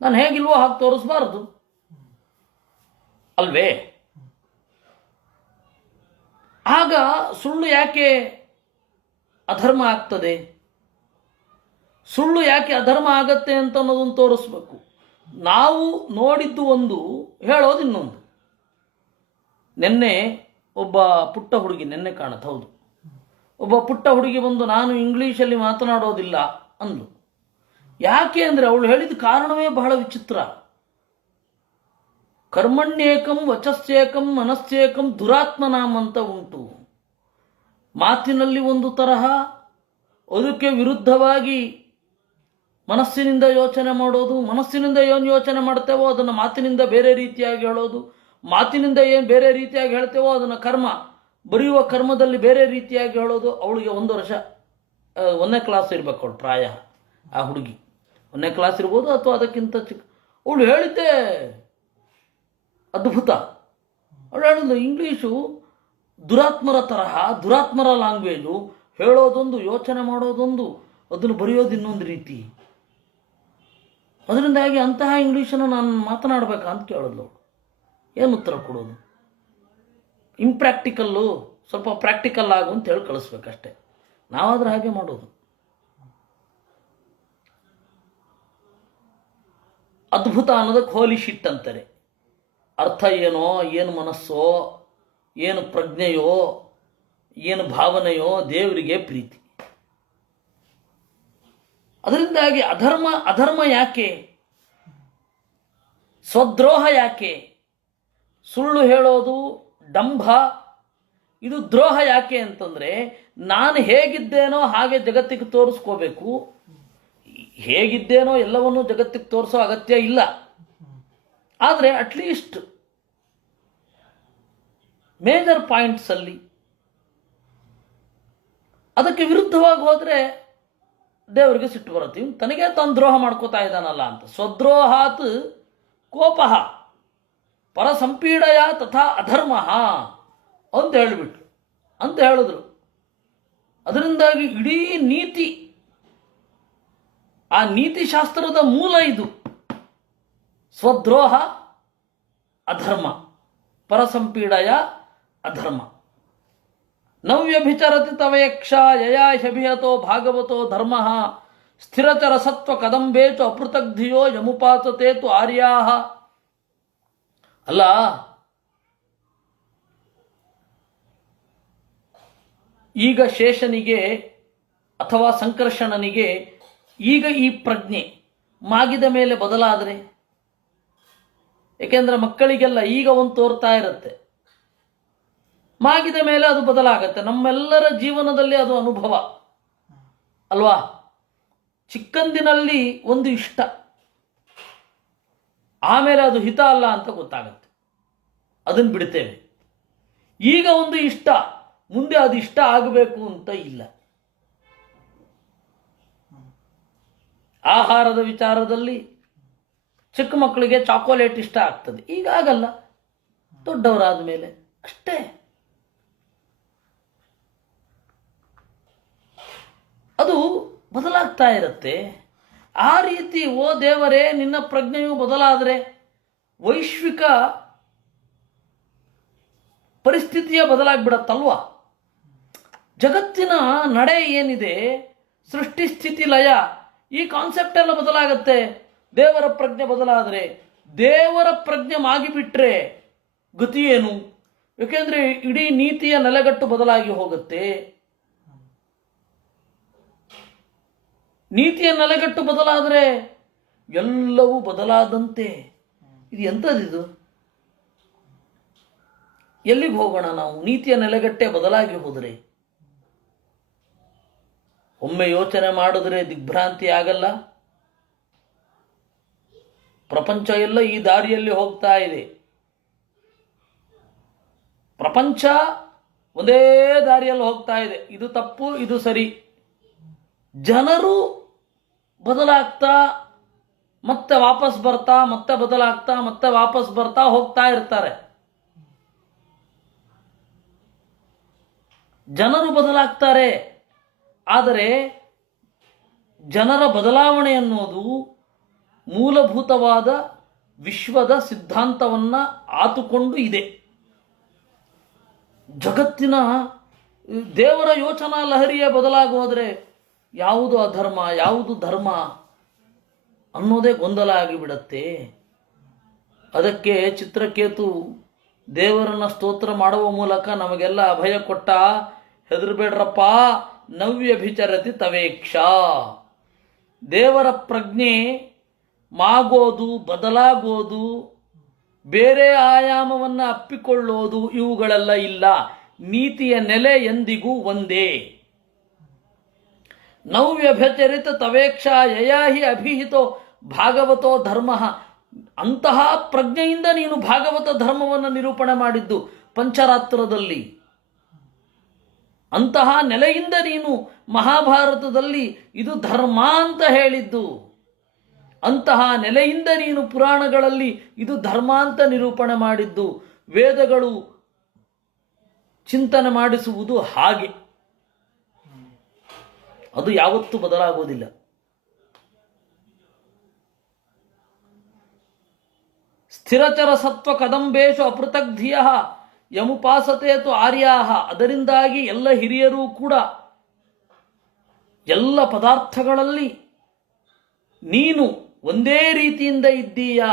ನಾನು ಹೇಗಿಲ್ವೋ ಹಾಗೆ ತೋರಿಸ್ಬಾರ್ದು ಅಲ್ವೇ? ಆಗ ಸುಳ್ಳು ಯಾಕೆ ಅಧರ್ಮ ಆಗ್ತದೆ, ಸುಳ್ಳು ಯಾಕೆ ಅಧರ್ಮ ಆಗತ್ತೆ ಅಂತ ಅನ್ನೋದನ್ನು ತೋರಿಸ್ಬೇಕು. ನಾವು ನೋಡಿದ್ದು ಒಂದು, ಹೇಳೋದು ಇನ್ನೊಂದು. ನಿನ್ನೆ ಒಬ್ಬ ಪುಟ್ಟ ಹುಡುಗಿ, ನಿನ್ನೆ ಕಾಣುತ್ತೆ, ಹೌದು, ಒಬ್ಬ ಪುಟ್ಟ ಹುಡುಗಿ ಬಂದು ನಾನು ಇಂಗ್ಲೀಷಲ್ಲಿ ಮಾತನಾಡೋದಿಲ್ಲ ಅಂದ್ಲು. ಯಾಕೆ ಅಂದರೆ ಅವಳು ಹೇಳಿದ ಕಾರಣವೇ ಬಹಳ ವಿಚಿತ್ರ. ಕರ್ಮಣ್ಯೇಕಂ ವಚಸ್ಸೇಕಂ ಮನಸ್ಸೇಕಂ ದುರಾತ್ಮನಾಮ್ ಅಂತ ಉಂಟು. ಮಾತಿನಲ್ಲಿ ಒಂದು ತರಹ, ಅದಕ್ಕೆ ವಿರುದ್ಧವಾಗಿ ಮನಸ್ಸಿನಿಂದ ಯೋಚನೆ ಮಾಡೋದು, ಮನಸ್ಸಿನಿಂದ ಏನು ಯೋಚನೆ ಮಾಡ್ತೇವೋ ಅದನ್ನು ಮಾತಿನಿಂದ ಬೇರೆ ರೀತಿಯಾಗಿ ಹೇಳೋದು, ಮಾತಿನಿಂದ ಏನು ಬೇರೆ ರೀತಿಯಾಗಿ ಹೇಳ್ತೇವೋ ಅದನ್ನು ಕರ್ಮ, ಬರೆಯುವ ಕರ್ಮದಲ್ಲಿ ಬೇರೆ ರೀತಿಯಾಗಿ ಹೇಳೋದು. ಅವಳಿಗೆ 1 ವರ್ಷ, 1ನೇ ಕ್ಲಾಸ್ ಇರಬೇಕು ಅವಳು ಪ್ರಾಯ. ಆ ಹುಡುಗಿ 1ನೇ ಕ್ಲಾಸ್ ಇರ್ಬೋದು ಅಥವಾ ಅದಕ್ಕಿಂತ ಚಿಕ್ಕ. ಅವಳು ಹೇಳಿದ್ದೆ ಅದ್ಭುತ. ಅವಳು ಹೇಳಿದ್ಲು, ಇಂಗ್ಲೀಷು ದುರಾತ್ಮರ ತರಹ, ದುರಾತ್ಮರ ಲ್ಯಾಂಗ್ವೇಜು, ಹೇಳೋದೊಂದು, ಯೋಚನೆ ಮಾಡೋದೊಂದು, ಅದನ್ನು ಬರೆಯೋದು ಇನ್ನೊಂದು ರೀತಿ. ಅದರಿಂದಾಗಿ ಅಂತಹ ಇಂಗ್ಲೀಷನ್ನು ನಾನು ಮಾತನಾಡಬೇಕಾ ಅಂತ ಕೇಳಿದ್ಲು. ಏನು ಉತ್ತರ ಕೊಡೋದು? ಇಂಪ್ರ್ಯಾಕ್ಟಿಕಲ್ಲು, ಸ್ವಲ್ಪ ಪ್ರಾಕ್ಟಿಕಲ್ ಆಗು ಅಂತ ಹೇಳಿ ಕಳಿಸ್ಬೇಕಷ್ಟೆ. ನಾವಾದ್ರೆ ಹಾಗೆ ಮಾಡೋದು. ಅದ್ಭುತ ಅನ್ನೋದಕ್ಕೆ ಹೋಲಿ ಶಿಟ್ ಅಂತಾರೆ. ಅರ್ಥ ಏನೋ, ಏನು ಮನಸ್ಸೋ, ಏನು ಪ್ರಜ್ಞೆಯೋ, ಏನು ಭಾವನೆಯೋ ದೇವರಿಗೆ ಪ್ರೀತಿ. ಅದರಿಂದಾಗಿ ಅಧರ್ಮ ಯಾಕೆ, ಸ್ವದ್ರೋಹ ಯಾಕೆ, ಸುಳ್ಳು ಹೇಳೋದು, ಡಂಭ, ಇದು ದ್ರೋಹ ಯಾಕೆ ಅಂತಂದರೆ, ನಾನು ಹೇಗಿದ್ದೇನೋ ಹಾಗೆ ಜಗತ್ತಿಗೆ ತೋರಿಸ್ಕೋಬೇಕು. ಹೇಗಿದ್ದೇನೋ ಎಲ್ಲವನ್ನೂ ಜಗತ್ತಿಗೆ ತೋರಿಸೋ ಅಗತ್ಯ ಇಲ್ಲ. ಆದರೆ ಅಟ್ಲೀಸ್ಟ್ ಮೇಜರ್ ಪಾಯಿಂಟ್ಸಲ್ಲಿ ಅದಕ್ಕೆ ವಿರುದ್ಧವಾಗಿ ಹೋದರೆ ದೇವರಿಗೆ ಸಿಟ್ಟು ಬರುತ್ತೆ. ತನಗೆ ತಾನು ದ್ರೋಹ ಮಾಡ್ಕೋತಾ ಇದ್ದಾನಲ್ಲ ಅಂತ. ಸ್ವದ್ರೋಹಾತ್ ಕೋಪಃ ಪರಸಂಪೀಡಯ ತಥಾ ಅಧರ್ಮ ಅಂತ ಹೇಳಿಬಿಟ್ರು, ಅಂತ ಹೇಳಿದ್ರು. ಅದರಿಂದಾಗಿ ಇಡೀ ನೀತಿ, ಆ ನೀತಿಶಾಸ್ತ್ರದ ಮೂಲ ಇದು. ಸ್ವದ್ರೋಹ ಅಧರ್ಮ, ಪರಸಂಪೀಡಯ ಅಧರ್ಮ. ನವ್ಯಭಿಚರತಿ ತವಯಕ್ಷ ಯಯಾಶಭಿಹತೋ ಭಾಗವತೋ ಧರ್ಮ ಸ್ಥಿರಚರ ಸತ್ವ ಕದಂಬೇಚು ಅಪೃತಗ್ಧಿಯೋ ಯಮುಪಾತತೇತು ಆರ್ಯಾಹ. ಅಲ್ಲ, ಈಗ ಶೇಷನಿಗೆ ಅಥವಾ ಸಂಕರ್ಷಣನಿಗೆ ಈಗ ಈ ಪ್ರಜ್ಞೆ ಮಾಗಿದ ಮೇಲೆ ಬದಲಾದರೆ, ಏಕೆಂದರೆ ಮಕ್ಕಳಿಗೆಲ್ಲ ಈಗ ಒಂದು ತೋರ್ತಾ ಇರುತ್ತೆ, ಮಾಗಿದ ಮೇಲೆ ಅದು ಬದಲಾಗತ್ತೆ. ನಮ್ಮೆಲ್ಲರ ಜೀವನದಲ್ಲಿ ಅದು ಅನುಭವ ಅಲ್ವಾ? ಚಿಕ್ಕಂದಿನಲ್ಲಿ ಒಂದು ಇಷ್ಟ, ಆಮೇಲೆ ಅದು ಹಿತ ಅಲ್ಲ ಅಂತ ಗೊತ್ತಾಗತ್ತೆ, ಅದನ್ನು ಬಿಡ್ತೇವೆ. ಈಗ ಒಂದು ಇಷ್ಟ, ಮುಂದೆ ಅದು ಇಷ್ಟ ಆಗಬೇಕು ಅಂತ ಇಲ್ಲ. ಆಹಾರದ ವಿಚಾರದಲ್ಲಿ ಚಿಕ್ಕ ಮಕ್ಕಳಿಗೆ ಚಾಕೋಲೇಟ್ ಇಷ್ಟ ಆಗ್ತದೆ, ಈಗ ಆಗಲ್ಲ, ದೊಡ್ಡವರಾದ ಮೇಲೆ ಅಷ್ಟೇ. ಅದು ಬದಲಾಗ್ತಾ ಇರುತ್ತೆ. ಆ ರೀತಿ ಓ ದೇವರೇ, ನಿನ್ನ ಪ್ರಜ್ಞೆಯು ಬದಲಾದರೆ ವೈಶ್ವಿಕ ಪರಿಸ್ಥಿತಿಯ ಬದಲಾಗ್ಬಿಡತ್ತಲ್ವಾ? ಜಗತ್ತಿನ ನಡೆ ಏನಿದೆ, ಸೃಷ್ಟಿ ಸ್ಥಿತಿ ಲಯ, ಈ ಕಾನ್ಸೆಪ್ಟ್ ಎಲ್ಲ ಬದಲಾಗತ್ತೆ ದೇವರ ಪ್ರಜ್ಞೆ ಬದಲಾದರೆ. ದೇವರ ಪ್ರಜ್ಞೆ ಮಾಗಿಬಿಟ್ರೆ ಗತಿ ಏನು? ಏಕೆಂದರೆ ಇಡೀ ನೀತಿಯ ನೆಲೆಗಟ್ಟು ಬದಲಾಗಿ ಹೋಗುತ್ತೆ. ನೀತಿಯ ನೆಲೆಗಟ್ಟು ಬದಲಾದರೆ ಎಲ್ಲವೂ ಬದಲಾದಂತೆ. ಇದು ಎಂಥದ್ದಿದು? ಎಲ್ಲಿಗೆ ಹೋಗೋಣ ನಾವು? ನೀತಿಯ ನೆಲೆಗಟ್ಟೆ ಬದಲಾಗಿ ಹೋದರೆ, ಒಮ್ಮೆ ಯೋಚನೆ ಮಾಡಿದ್ರೆ ದಿಗ್ಭ್ರಾಂತಿ ಆಗಲ್ಲ? ಪ್ರಪಂಚ ಎಲ್ಲ ಈ ದಾರಿಯಲ್ಲಿ ಹೋಗ್ತಾ ಇದೆ. ಪ್ರಪಂಚ ಒಂದೇ ದಾರಿಯಲ್ಲಿ ಹೋಗ್ತಾ ಇದೆ, ಇದು ತಪ್ಪು, ಇದು ಸರಿ. ಜನರು ಬದಲಾಗ್ತಾ ಮತ್ತೆ ವಾಪಸ್ ಬರ್ತಾ, ಮತ್ತೆ ಬದಲಾಗ್ತಾ, ಮತ್ತೆ ವಾಪಸ್ ಬರ್ತಾ ಹೋಗ್ತಾ ಇರ್ತಾರೆ. ಜನರು ಬದಲಾಗ್ತಾರೆ, ಆದರೆ ಜನರ ಬದಲಾವಣೆ ಅನ್ನೋದು ಮೂಲಭೂತವಾದ ವಿಶ್ವದ ಸಿದ್ಧಾಂತವನ್ನ ಆತುಕೊಂಡು ಇದೆ. ಜಗತ್ತಿನ ದೇವರ ಯೋಚನಾ ಲಹರಿಯೇ ಬದಲಾಗೋದ್ರೆ ಯಾವುದು ಅಧರ್ಮ ಯಾವುದು ಧರ್ಮ ಅನ್ನೋದೇ ಗೊಂದಲ ಆಗಿಬಿಡತ್ತೆ. ಅದಕ್ಕೆ ಚಿತ್ರಕೇತು ದೇವರನ್ನ ಸ್ತೋತ್ರ ಮಾಡುವ ಮೂಲಕ ನಮಗೆಲ್ಲ ಅಭಯ ಕೊಟ್ಟ. ಹೆದರ್ಬೇಡ್ರಪ್ಪ, ನವ್ಯಭಿಚರತಿ ತವೇಕ್ಷ. ದೇವರ ಪ್ರಜ್ಞೆ ಮಾಗೋದು, ಬದಲಾಗೋದು, ಬೇರೆ ಆಯಾಮವನ್ನು ಅಪ್ಪಿಕೊಳ್ಳೋದು ಇವುಗಳೆಲ್ಲ ಇಲ್ಲ. ನೀತಿಯ ನೆಲೆ ಎಂದಿಗೂ ಒಂದೇ. ನವ್ಯಭಚರಿತ ತವೇಕ್ಷ ಯಯಾಹಿ ಅಭಿಹಿತೋ ಭಾಗವತೋ ಧರ್ಮ. ಅಂತಹ ಪ್ರಜ್ಞೆಯಿಂದ ನೀನು ಭಾಗವತ ಧರ್ಮವನ್ನು ನಿರೂಪಣೆ ಮಾಡಿದ್ದು ಪಂಚರಾತ್ರದಲ್ಲಿ. ಅಂತಹ ನೆಲೆಯಿಂದ ನೀನು ಮಹಾಭಾರತದಲ್ಲಿ ಇದು ಧರ್ಮ ಅಂತ ಹೇಳಿದ್ದು. ಅಂತಹ ನೆಲೆಯಿಂದ ನೀನು ಪುರಾಣಗಳಲ್ಲಿ ಇದು ಧರ್ಮ ಅಂತ ನಿರೂಪಣೆ ಮಾಡಿದ್ದು. ವೇದಗಳು ಚಿಂತನೆ ಮಾಡಿಸುವುದು ಹಾಗೆ. ಅದು ಯಾವತ್ತೂ ಬದಲಾಗುವುದಿಲ್ಲ. ಸ್ಥಿರಚರ ಸತ್ವ ಕದಂಬೇಶು ಅಪೃತಗ್ಧಿಯ ಯಮುಪಾಸತೇತು ಆರ್ಯಾಹ. ಅದರಿಂದಾಗಿ ಎಲ್ಲ ಹಿರಿಯರೂ ಕೂಡ ಎಲ್ಲ ಪದಾರ್ಥಗಳಲ್ಲಿ ನೀನು ಒಂದೇ ರೀತಿಯಿಂದ ಇದ್ದೀಯಾ,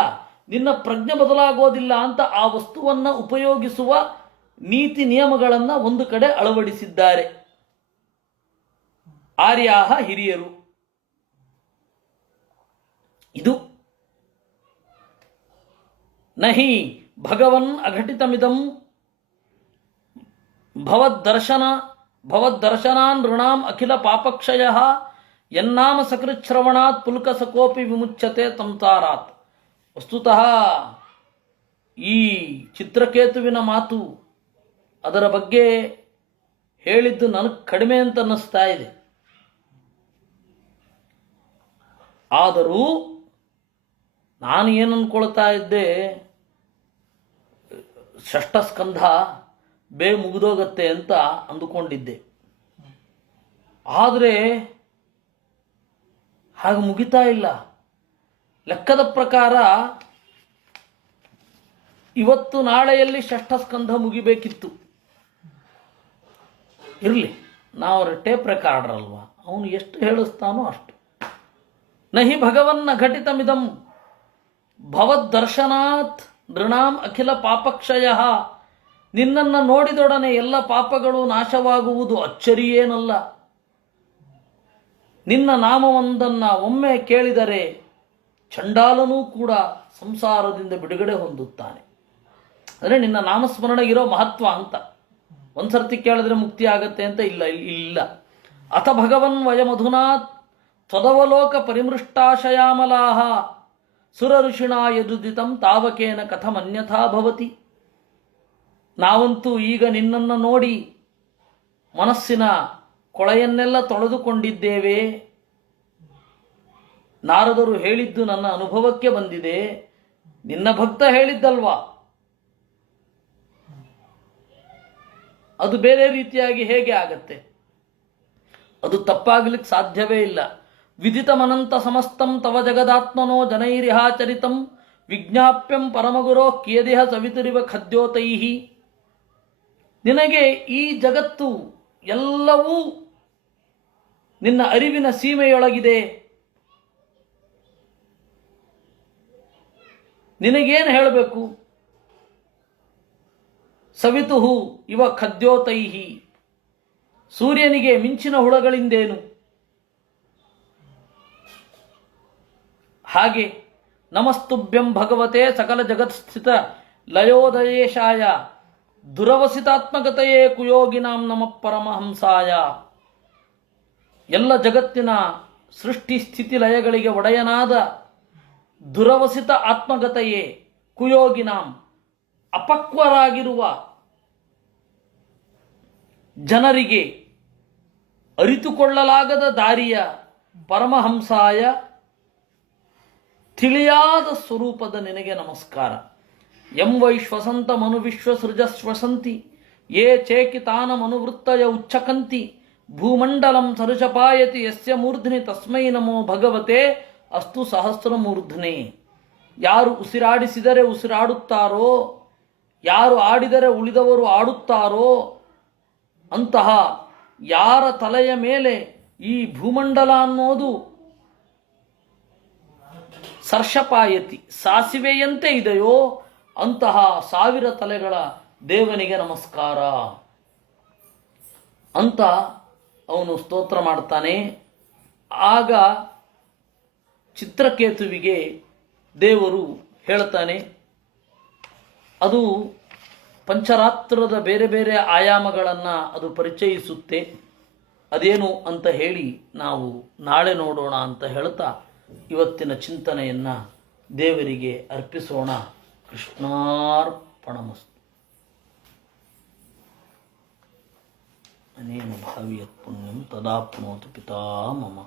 ನಿನ್ನ ಪ್ರಜ್ಞೆ ಬದಲಾಗೋದಿಲ್ಲ ಅಂತ ಆ ವಸ್ತುವನ್ನು ಉಪಯೋಗಿಸುವ ನೀತಿ ನಿಯಮಗಳನ್ನು ಒಂದು ಕಡೆ ಅಳವಡಿಸಿದ್ದಾರೆ ಆರ್ಯಾಹ, ಹಿರಿಯರು. ಇದು ನಹಿ ಭಗವನ್ ಅಘಟಿತಮಿದಂ ಭವದ್ದರ್ಶನಾನ್ ಋಣಾಂ ಅಖಿಲ ಪಾಪಕ್ಷಯ ಯನ್ನಾಮ ಸಕೃಚ್ಛ್ರವಣಾತ್ ಪುಲ್ಕಸಕೋಪಿ ವಿಮುಚ್ಯತೆ ಸಂಸಾರಾತ್. ವಸ್ತುತಃ ಈ ಚಿತ್ರಕೇತುವಿನ ಮಾತು, ಅದರ ಬಗ್ಗೆ ಹೇಳಿದ್ದು ನನಗೆ ಕಡಿಮೆ ಅಂತ ಅನ್ನಿಸ್ತಾ ಇದೆ. ಆದರೂ ನಾನು ಏನು ಅಂದ್ಕೊಳ್ತಾ ಇದ್ದೆ, ಷಷ್ಠ ಸ್ಕಂಧ ಮುಗಿದೋಗತ್ತೆ ಅಂತ ಅಂದುಕೊಂಡಿದ್ದೆ. ಆದರೆ ಹಾಗೆ ಮುಗಿತಾ ಇಲ್ಲ. ಲೆಕ್ಕದ ಪ್ರಕಾರ ಇವತ್ತು ನಾಳೆಯಲ್ಲಿ ಷಷ್ಠ ಸ್ಕಂಧ ಮುಗಿಬೇಕಿತ್ತು. ಇರಲಿ, ನಾವು ಟೇಪ್ ರೆಕಾರ್ಡರ್ ಅಲ್ವಾ, ಅವನು ಎಷ್ಟು ಹೇಳಿಸ್ತಾನೋ ಅಷ್ಟು. ನಹಿ ಭಗವನ್ನ ಘಟಿತಮಿದಂ ಭವದ್ದರ್ಶನಾತ್ ನೃಣಾಂ ಅಖಿಲ ಪಾಪಕ್ಷಯ. ನಿನ್ನನ್ನು ನೋಡಿದೊಡನೆ ಎಲ್ಲ ಪಾಪಗಳು ನಾಶವಾಗುವುದು ಅಚ್ಚರಿಯೇನಲ್ಲ. ನಿನ್ನ ನಾಮವೊಂದನ್ನ ಒಮ್ಮೆ ಕೇಳಿದರೆ ಚಂಡಾಲನೂ ಕೂಡ ಸಂಸಾರದಿಂದ ಬಿಡುಗಡೆ ಹೊಂದುತ್ತಾನೆ. ಅಂದರೆ ನಿನ್ನ ನಾಮಸ್ಮರಣೆಗಿರೋ ಮಹತ್ವ ಅಂತ. ಒಂದ್ಸರ್ತಿ ಕೇಳಿದ್ರೆ ಮುಕ್ತಿ ಆಗತ್ತೆ ಅಂತ ಇಲ್ಲ. ಅಥ ಭಗವನ್ ವಯಮಧುನಾ ತ್ವದವಲೋಕ ಪರಿಮೃಷ್ಟಾಶಯಾಮಲಾಹ ಸುರ ಋಷಿಣಾ ಯದುದಿತಂ ತಾವಕೇನ ಕಥಮನ್ಯಥಾ ಭವತಿ. ನಾವಂತೂ ಈಗ ನಿನ್ನನ್ನು ನೋಡಿ ಮನಸ್ಸಿನ ಕೊಳೆಯನ್ನೆಲ್ಲ ತೊಳೆದುಕೊಂಡಿದ್ದೇವೆ. ನಾರದರು ಹೇಳಿದ್ದು ನನ್ನ ಅನುಭವಕ್ಕೆ ಬಂದಿದೆ. ನಿನ್ನ ಭಕ್ತ ಹೇಳಿದ್ದಲ್ವಾ, ಅದು ಬೇರೆ ರೀತಿಯಾಗಿ ಹೇಗೆ ಆಗತ್ತೆ? ಅದು ತಪ್ಪಾಗಲಿಕ್ಕೆ ಸಾಧ್ಯವೇ ಇಲ್ಲ. ವಿದಿತಮನಂತ ಸಮಸ್ತಂ ತವ ಜಗದಾತ್ಮನೋ ಜನೈರಿಹಾಚರಿತಂ ವಿಜ್ಞಾಪ್ಯಂ ಪರಮಗುರೋ ಕಿಯದಿಹ ಸವಿತುರಿವ ಖದ್ಯೋತೈಹಿ. ನಿನಗೆ ಈ ಜಗತ್ತು ಎಲ್ಲವೂ ನಿನ್ನ ಅರಿವಿನ ಸೀಮೆಯೊಳಗಿದೆ. ನಿನಗೇನು ಹೇಳಬೇಕು? ಸವಿತುಹು ಇವ ಖದ್ಯೋತೈಹಿ. ಸೂರ್ಯನಿಗೆ ಮಿಂಚಿನ ಹುಳಗಳಿಂದೇನು? ಹಾಗೆ ನಮಸ್ತುಭ್ಯಂ ಭಗವತೆ ಸಕಲ ಜಗತ್ಸ್ಥಿತ ಲಯೋದಯೇಶಾಯ ದುರವಸಿತಾತ್ಮಕತೆಯೇ ಕುಯೋಗಿನಾಂ ನಮಃ ಪರಮಹಂಸಾಯ. ಎಲ್ಲ ಜಗತ್ತಿನ ಸೃಷ್ಟಿ ಸ್ಥಿತಿ ಲಯಗಳಿಗೆ ಒಡೆಯನಾದ ದುರವಸಿತ ಆತ್ಮಗತೆಯೇ ಕುಯೋಗಿನಾಂ, ಅಪಕ್ವರಾಗಿರುವ ಜನರಿಗೆ ಅರಿತುಕೊಳ್ಳಲಾಗದ ದಾರಿಯ ಪರಮಹಂಸಾಯ ತಿಳಿಯಾದ ಸ್ವರೂಪದ ನಿನಗೆ ನಮಸ್ಕಾರ. ಎಂ ವೈ ಶ್ವಸಂತ ಮನು ವಿಶ್ವಸೃಜ ಶ್ವಸಂತಿ ಯೇ ಚೇಕಿತಾನ ಮನುವೃತ್ತಯ ಉಚ್ಚಕಂತಿ ಭೂಮಂಡಲಂ ಸರುಷಪಾಯತಿ ಯಸ್ಯ ಮೂರ್ಧ್ನಿ ತಸ್ಮೈ ನಮೋ ಭಗವತೆ ಅಸ್ತು ಸಹಸ್ರಮೂರ್ಧನೆ. ಯಾರು ಉಸಿರಾಡಿಸಿದರೆ ಉಸಿರಾಡುತ್ತಾರೋ, ಯಾರು ಆಡಿದರೆ ಉಳಿದವರು ಆಡುತ್ತಾರೋ, ಅಂತಹ ಯಾರ ತಲೆಯ ಮೇಲೆ ಈ ಭೂಮಂಡಲ ಅನ್ನೋದು ಸರ್ಷಪಾಯತಿ ಸಾಸಿವೆಯಂತೆ ಇದೆಯೋ ಅಂತಹ 1000 ತಲೆಗಳ ದೇವನಿಗೆ ನಮಸ್ಕಾರ ಅಂತ ಅವನು ಸ್ತೋತ್ರ ಮಾಡ್ತಾನೆ. ಆಗ ಚಿತ್ರಕೇತುವಿಗೆ ದೇವರು ಹೇಳ್ತಾನೆ, ಅದು ಪಂಚರಾತ್ರದ ಬೇರೆ ಬೇರೆ ಆಯಾಮಗಳನ್ನು ಅದು ಪರಿಚಯಿಸುತ್ತೆ. ಅದೇನು ಅಂತ ಹೇಳಿ ನಾವು ನಾಳೆ ನೋಡೋಣ ಅಂತ ಹೇಳ್ತಾ ಇವತ್ತಿನ ಚಿಂತನೆಯನ್ನು ದೇವರಿಗೆ ಅರ್ಪಿಸೋಣ. ಕೃಷ್ಣಾರ್ಪಣಮಸ್ತು. ಅನೇನ ಭಾವಿಯತ್ ಪುಣ್ಯಂ ತದಾಪ್ನೋತು ಪಿತಾಮಮ.